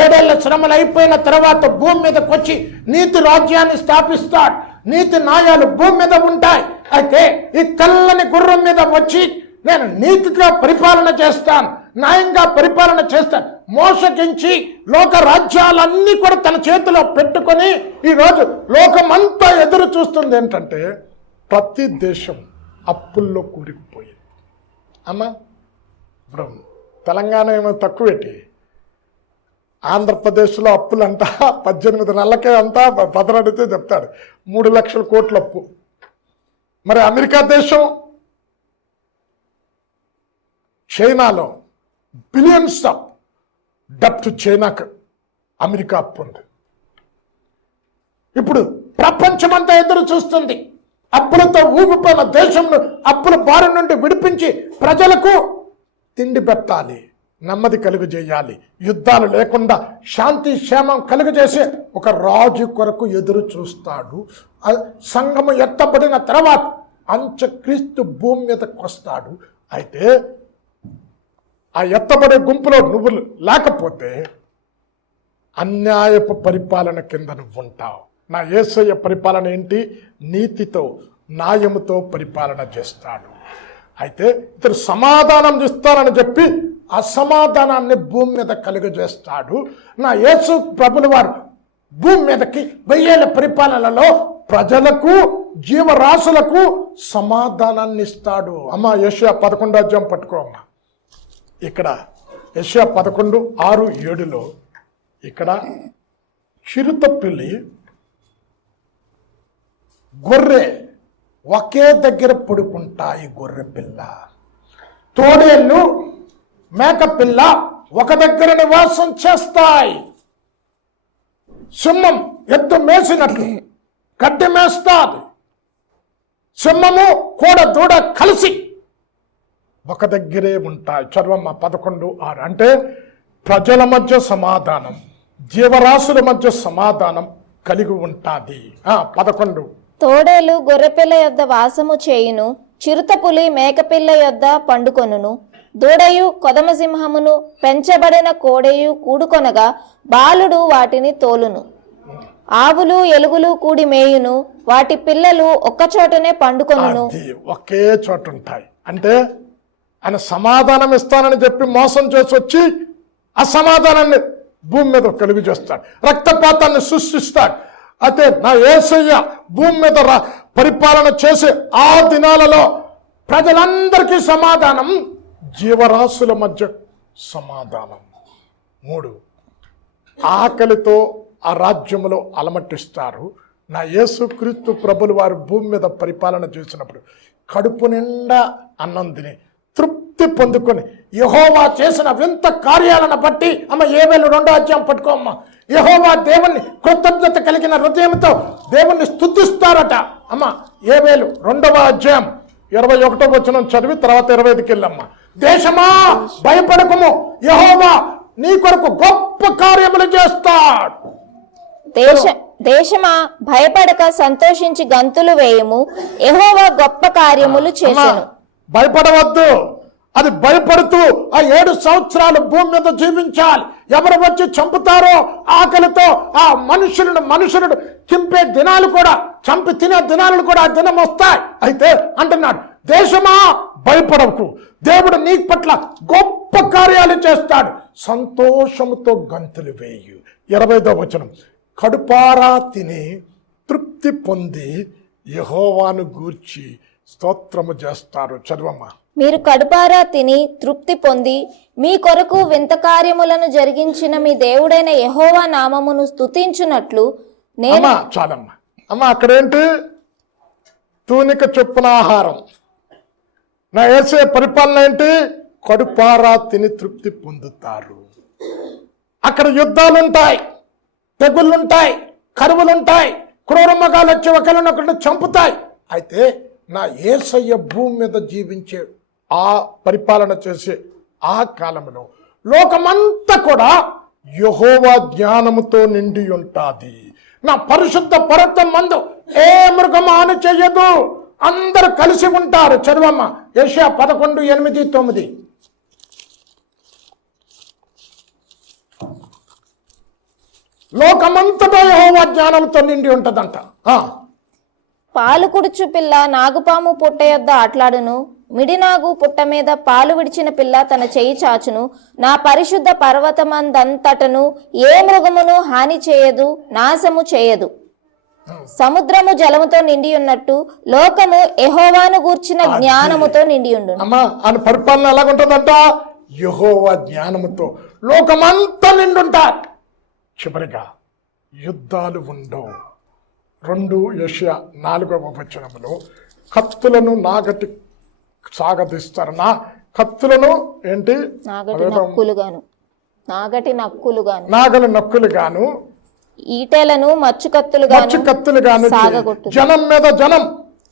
7 ఏళ్ల శ్రమలు అయిపోయిన తర్వాత భూమి మీదకి వచ్చి నీతి రాజ్యాన్ని స్థాపిస్తాడు. నీతి న్యాయాలు భూమి మీద ఉంటాయి. అయితే ఈ తెల్లని గుర్రం మీద వచ్చి నేను నీతిగా పరిపాలన చేస్తాను, న్యాయంగా పరిపాలన చేస్తాను, మోసగించి లోక రాజ్యాలన్నీ కూడా తన చేతిలో పెట్టుకొని ఈరోజు లోకమంతా ఎదురు చూస్తుంది ఏంటంటే ప్రతి దేశం అప్పుల్లో కూరుకుపోయింది. అమ్మా ఇప్పుడు తెలంగాణ ఏమో తక్కువేటి, ఆంధ్రప్రదేశ్లో అప్పులంట 18 నెలలకే అంతా బదరడితే చెప్తాడు 3 లక్షల కోట్ల అప్పు. మరి అమెరికా దేశం, చైనాలో బిలియన్స్ ఆఫ్ డెప్ట్ చైనాకు అమెరికా అప్పు ఉంది. ఇప్పుడు ప్రపంచమంతా ఎదురు చూస్తుంది. అప్పులతో ఊగిపోయిన దేశంలో అప్పుల బారి నుండి విడిపించి ప్రజలకు తిండి పెట్టాలి, నెమ్మది కలుగు చేయాలి, యుద్ధాలు లేకుండా శాంతి క్షేమం కలుగజేసే ఒక రాజు కొరకు ఎదురు చూస్తాడు. సంఘము ఎత్తబడిన తర్వాత అంత్యక్రీస్తు భూమి మీదకి వస్తాడు. అయితే ఆ ఎత్తబడే గుంపులో నువ్వు లేకపోతే అన్యాయపు పరిపాలన కింద నువ్వు ఉంటావు. నా యేసయ్య పరిపాలన ఏంటి? నీతితో న్యాయముతో పరిపాలన చేస్తాడు. అయితే ఇతను సమాధానం ఇస్తానని చెప్పి అసమాధానాన్ని భూమి మీద కలుగజేస్తాడు. నా యేసు ప్రభుల వారు భూమి మీదకి 1000 ఏళ్ల పరిపాలనలో ప్రజలకు జీవరాశులకు సమాధానాన్ని ఇస్తాడు. అమ్మ యెషయా 11 పట్టుకో అమ్మా. ఇక్కడ యెషయా 11:6-7 ఇక్కడ చిరుతపిల్లి గొర్రె ఒకే దగ్గర పడుకుంటాయి. గొర్రె పిల్ల, తోడేళ్ళు, మేకపిల్ల ఒక దగ్గర నివాసం చేస్తాయి. సింహం ఎద్దు మేసినట్లు గడ్డి మేస్తాది. సింహము కోడ దూడ కలిసి ఒక దగ్గరే ఉంటాయి. చర్వమ్మ 11:6. అంటే ప్రజల మధ్య సమాధానం, జీవరాశుల మధ్య సమాధానం కలిగి ఉంటుంది. 11 తోడేలు గొర్రెపిల్ల యొద్ద వాసము చేయును, చిరుతపులి మేకపిల్ల యొద్ద పండుకొనును, దూడయు కొదమసింహమును పెంచబడిన కోడెయు కూడుకొనగా బాలుడు వాటిని తోలును. ఆవులు ఎలుగులు కూడి మేయును, వాటి పిల్లలు ఒక్కచోటనే పండుకొనును. ఒకే చోట ఉంటాయి. అంటే ఆయన సమాధానం ఇస్తానని చెప్పి మోసం చేసి వచ్చి అసమాధానాన్ని భూమి మీద కలుగు చేస్తాడు, రక్తపాతాన్ని సృష్టిస్తాడు. అయితే నా యేసయ్య భూమి మీద పరిపాలన చేసే ఆ దినాలలో ప్రజలందరికీ సమాధానం, జీవరాశుల మధ్య సమాధానం. 3, ఆకలితో ఆ రాజ్యములో అలమటిస్తారు. నా యేసుక్రీస్తు ప్రభులు వారు భూమి మీద పరిపాలన చేసినప్పుడు కడుపు నిండా అన్నం తిని తృప్తి పొందుకొని యెహోవా చేసిన వింత కార్యాలను బట్టి అమ్మ ఏవేలు 2వ అధ్యాయం పట్టుకోమ్మ. యెహోవా దేవుణ్ణి కృతజ్ఞత కలిగిన హృదయంతో దేవుణ్ణి స్తుతిస్తారట. అమ్మ ఏవేలు 2వ అధ్యాయం 21వ వచనం చదివి తర్వాత 25కి వెళ్ళమ్మ. దేశమా భయపడకము, యెహోవా నీ కొరకు గొప్ప కార్యములు చేస్తాడు. దేశమా భయపడక సంతోషించి గంతులు వేయము, యెహోవా గొప్ప కార్యములు చేసెను. భయపడవద్దు. అది భయపడుతూ ఆ 7 సంవత్సరాలు భూమి మీద జీవించాలి. ఎవరు వచ్చి చంపుతారో ఆకలితో ఆ మనుషులను చింపే దినాలు కూడా, చంపి తినే దినాలు కూడా ఆ దినం వస్తాయి. అయితే అంటున్నాడు, దేశమా భయపడకు, దేవుడు నీ పట్ల గొప్ప కార్యాలు చేస్తాడు, సంతోషముతో గంతులు వేయు. 25వ వచనం, కడుపారా తిని తృప్తి పొంది యెహోవాను గూర్చి స్తోత్రము చేస్తారు. చదవమ్మా. మీరు కడుపారా తిని తృప్తి పొంది మీ కొరకు వింత కార్యములను జరిగించిన మీ దేవుడైన యెహోవా నామమును స్తుతించునట్లు నేను. చాలమ్మా. అమ్మ అక్కడేంటి? తూనిక చొప్పున ఆహారం. నా యేసే పరిపాలన ఏంటి? కడుపారా తిని తృప్తి పొందుతారు. అక్కడ యుద్ధాలుంటాయి, తెగుళ్ళుంటాయి, కరువులుంటాయి, క్రూర మృగాలు వచ్చి ఒకరినొకరిని చంపుతాయి. అయితే నా యేసయ్య భూమి మీద జీవించే ఆ పరిపాలన చేసే ఆ కాలంలో లోకమంతా కూడా యెహోవా జ్ఞానముతో నిండి ఉంటాది. నా పరిశుద్ధ పర్వతం మందు ఏ మృగం హాని చెయ్యదు, అందరూ కలిసి ఉంటారు. చదవమ్మ యెషయా 11:8-9. లోకమంతటా యెహోవా జ్ఞానంతో నిండి ఉంటదంట. పాలు కుడుచు పిల్ల నాగుపాము పుట్ట యొద్ద ఆట్లాడును, మిడినాగు పుట్ట మీద పాలు విడిచిన పిల్ల తన చెయ్యి చాచును. నా పరిశుద్ధ పర్వతమందంతటను ఏ మృగమును హాని చేయదు, నాశము చేయదు. సముద్రము జలముతో నిండి ఉన్నట్టు లోకము యెహోవాను గూర్చిన జ్ఞానముతో నిండి ఉండు. అమ్మా ఆయన పరిపాలన ఎలాగుంటుందంట? యెహోవా జ్ఞానముతో లోకమంతా నిండుంటారు. చివరిగా యుద్ధాలు ఉండవు. 2 యెషయా 4వ వచనములో కత్తులను నాగటి సాగదీస్తారు. కత్తులను ఏంటి? నాగలి నక్కులుగాను, ఈటెలను మచ్చుకత్తులుగాను జనం మీద జనం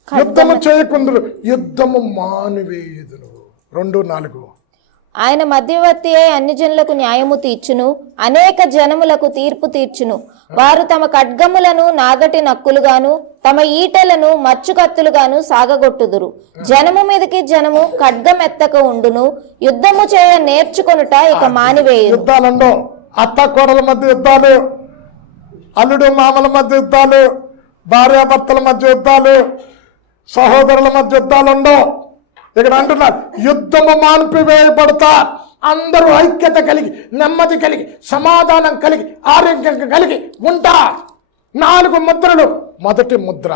యుద్ధము చేయకుందురు, యుద్ధము మానివేయుదును. 2:4. ఆయన మధ్యవర్తి అయి అన్ని జనులకు న్యాయము తీర్చును, అనేక జనములకు తీర్పు తీర్చును. వారు తమ ఖడ్గములను నాగటి నక్కులుగాను తమ ఈటెలను మచ్చుకత్తులుగాను సాగగొట్టుదురు. జనము మీదకి జనము ఖడ్గమెత్తక ఉండును, యుద్ధము చేయ నేర్చుకొనుట ఇక మానివేయు. యుద్ధాలుండో, అత్త కోడల మధ్య యుద్ధాలు, అల్లుడు మామల మధ్య యుద్ధాలు, భార్యాభర్తల మధ్య యుద్ధాలు, సహోదరుల మధ్య యుద్ధాలు ఉండవు. ఇక్కడ అంటున్నారు యుద్ధము మాన్పివేయబడతా, అందరూ ఐక్యత కలిగి, నెమ్మది కలిగి, సమాధానం కలిగి, ఆరోగ్యం కలిగి ఉంటారు. 4 ముద్రలు. మొదటి ముద్ర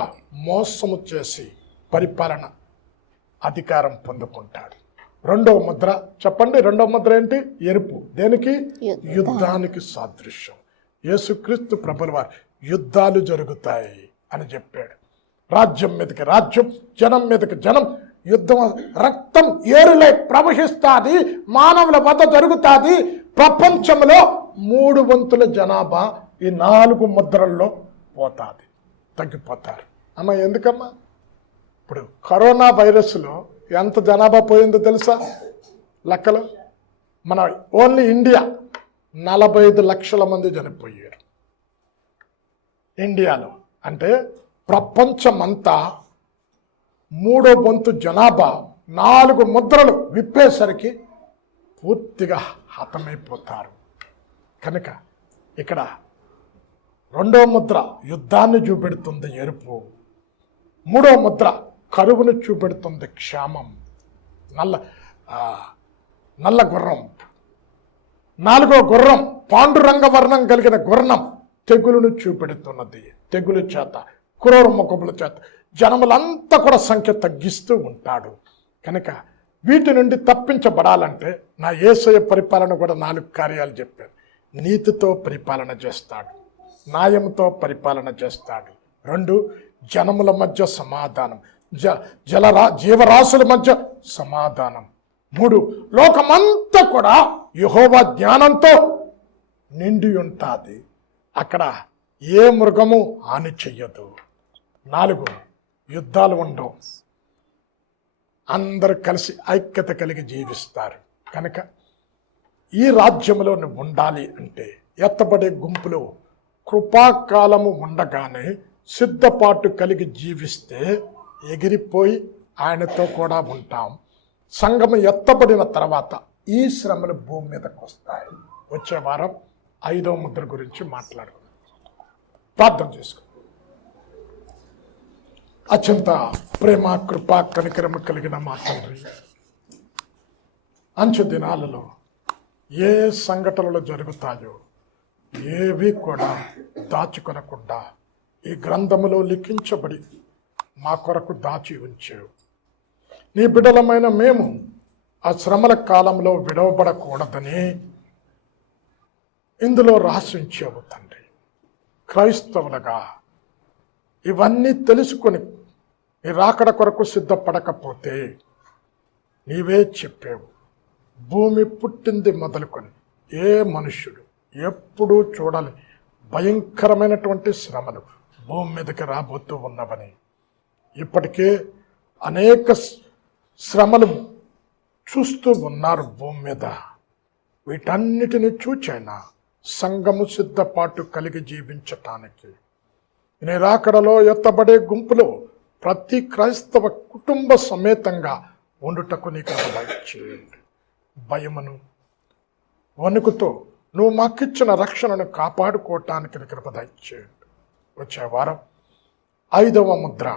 మోసము చేసి పరిపాలన అధికారం పొందుకుంటాడు. 2వ ముద్ర చెప్పండి. 2వ ముద్ర ఏంటి? ఎరుపు. దేనికి? యుద్ధానికి సాదృశ్యం. యేసుక్రీస్తు ప్రభుల వారు యుద్ధాలు జరుగుతాయి అని చెప్పాడు. రాజ్యం మీదకి రాజ్యం, జనం మీదకి జనం, యుద్ధం, రక్తం ఏరులై ప్రవహిస్తుంది, మానవుల వద్ద జరుగుతుంది. ప్రపంచంలో 3 వంతుల జనాభా ఈ 4 ముద్రల్లో పోతుంది, తగ్గిపోతారు. అమ్మ ఎందుకమ్మా? ఇప్పుడు కరోనా వైరస్లో ఎంత జనాభా పోయిందో తెలుసా? లెక్కలు మన ఓన్లీ ఇండియా 45 లక్షల మంది చనిపోయారు ఇండియాలో. అంటే ప్రపంచమంతా 3వ వంతు జనాభా 4 ముద్రలు విప్పేసరికి పూర్తిగా హతమైపోతారు. కనుక ఇక్కడ 2వ ముద్ర యుద్ధాన్ని చూపెడుతుంది, ఎరుపు. 3వ ముద్ర కరువును చూపెడుతుంది, క్షామం, నల్ల గుర్రం. 4వ గుర్రం పాండురంగ వర్ణం కలిగిన గుర్రం తెగులును చూపెడుతున్నది. తెగులు చేత, క్రూర ముఖముల చేత, జనములంతా కూడా సంఖ్య తగ్గిస్తూ ఉంటాడు. కనుక వీటి నుండి తప్పించబడాలంటే నా యేసయ్య పరిపాలన కూడా 4 కార్యాలు చెప్పాను. నీతితో పరిపాలన చేస్తాడు, న్యాయంతో పరిపాలన చేస్తాడు. 2, జనముల మధ్య సమాధానం, జీవరాశుల మధ్య సమాధానం. 3, లోకమంతా కూడా యెహోవా జ్ఞానంతో నిండి ఉంటుంది, అక్కడ ఏ మృగము హాని చెయ్యదు. 4, యుద్ధాలు ఉండవు, అందరూ కలిసి ఐక్యత కలిగి జీవిస్తారు. కనుక ఈ రాజ్యంలో నువ్వు ఉండాలి అంటే ఎత్తబడే గుంపులో కృపాకాలము ఉండగానే సిద్ధపాటు కలిగి జీవిస్తే ఎగిరిపోయి ఆయనతో కూడా ఉంటాం. సంఘము ఎత్తబడిన తర్వాత ఈ శ్రమలు భూమి మీదకి వస్తాయి. వచ్చే వారం 5వ ముద్ర గురించి మాట్లాడుకుందాం. ప్రార్థన చేసుకో. అత్యంత ప్రేమ, కృప, కనికరము కలిగిన మా తండ్రి, అంచు దినాలలో ఏ సంఘటనలు జరుగుతాయో ఏవి కూడా దాచుకొనకుండా ఈ గ్రంథములో లిఖించబడి మా కొరకు దాచి ఉంచావు. నీ బిడ్డలమైన మేము ఆ శ్రమల కాలంలో విడవబడకూడదని ఇందులో రాసి ఉంచావు తండ్రి. క్రైస్తవులుగా ఇవన్నీ తెలుసుకొని నీ రాకడ కొరకు సిద్ధపడకపోతే నీవే చెప్పావు, భూమి పుట్టింది మొదలుకొని ఏ మనుష్యుడు ఎప్పుడూ చూడాలి భయంకరమైనటువంటి శ్రమలు భూమి మీదకి రాబోతూ ఉన్నవని. ఇప్పటికే అనేక శ్రమలు చూస్తూ ఉన్నారు భూమి మీద. వీటన్నిటిని చూచైనా సంఘము సిద్ధపాటు కలిగి జీవించటానికి నీ రాకడలో ఎత్తబడే గుంపులో ప్రతి క్రైస్తవ కుటుంబ సమేతంగా ఉండుటకు నీకు దయచేయండి. భయమును వణుకుతో నువ్వు మాకిచ్చిన రక్షణను కాపాడుకోవటానికి నీకు దయచేయండి. వచ్చే వారం 5వ ముద్ర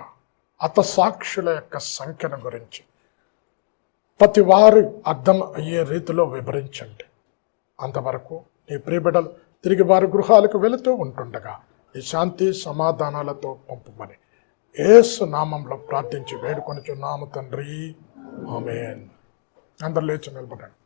హతసాక్షుల యొక్క సంఖ్యను గురించి ప్రతి వారు అర్థం అయ్యే రీతిలో వివరించండి. అంతవరకు నీ ప్రియబిడ్డలు తిరిగి వారి గృహాలకు వెళుతూ ఉంటుండగా ఈ శాంతి సమాధానాలతో పంపమని యేసు నామంలో ప్రార్థించి వేడుకొనుచున్నాము తండ్రి. ఆమేన్. అందరు లేచి నిలబడండి.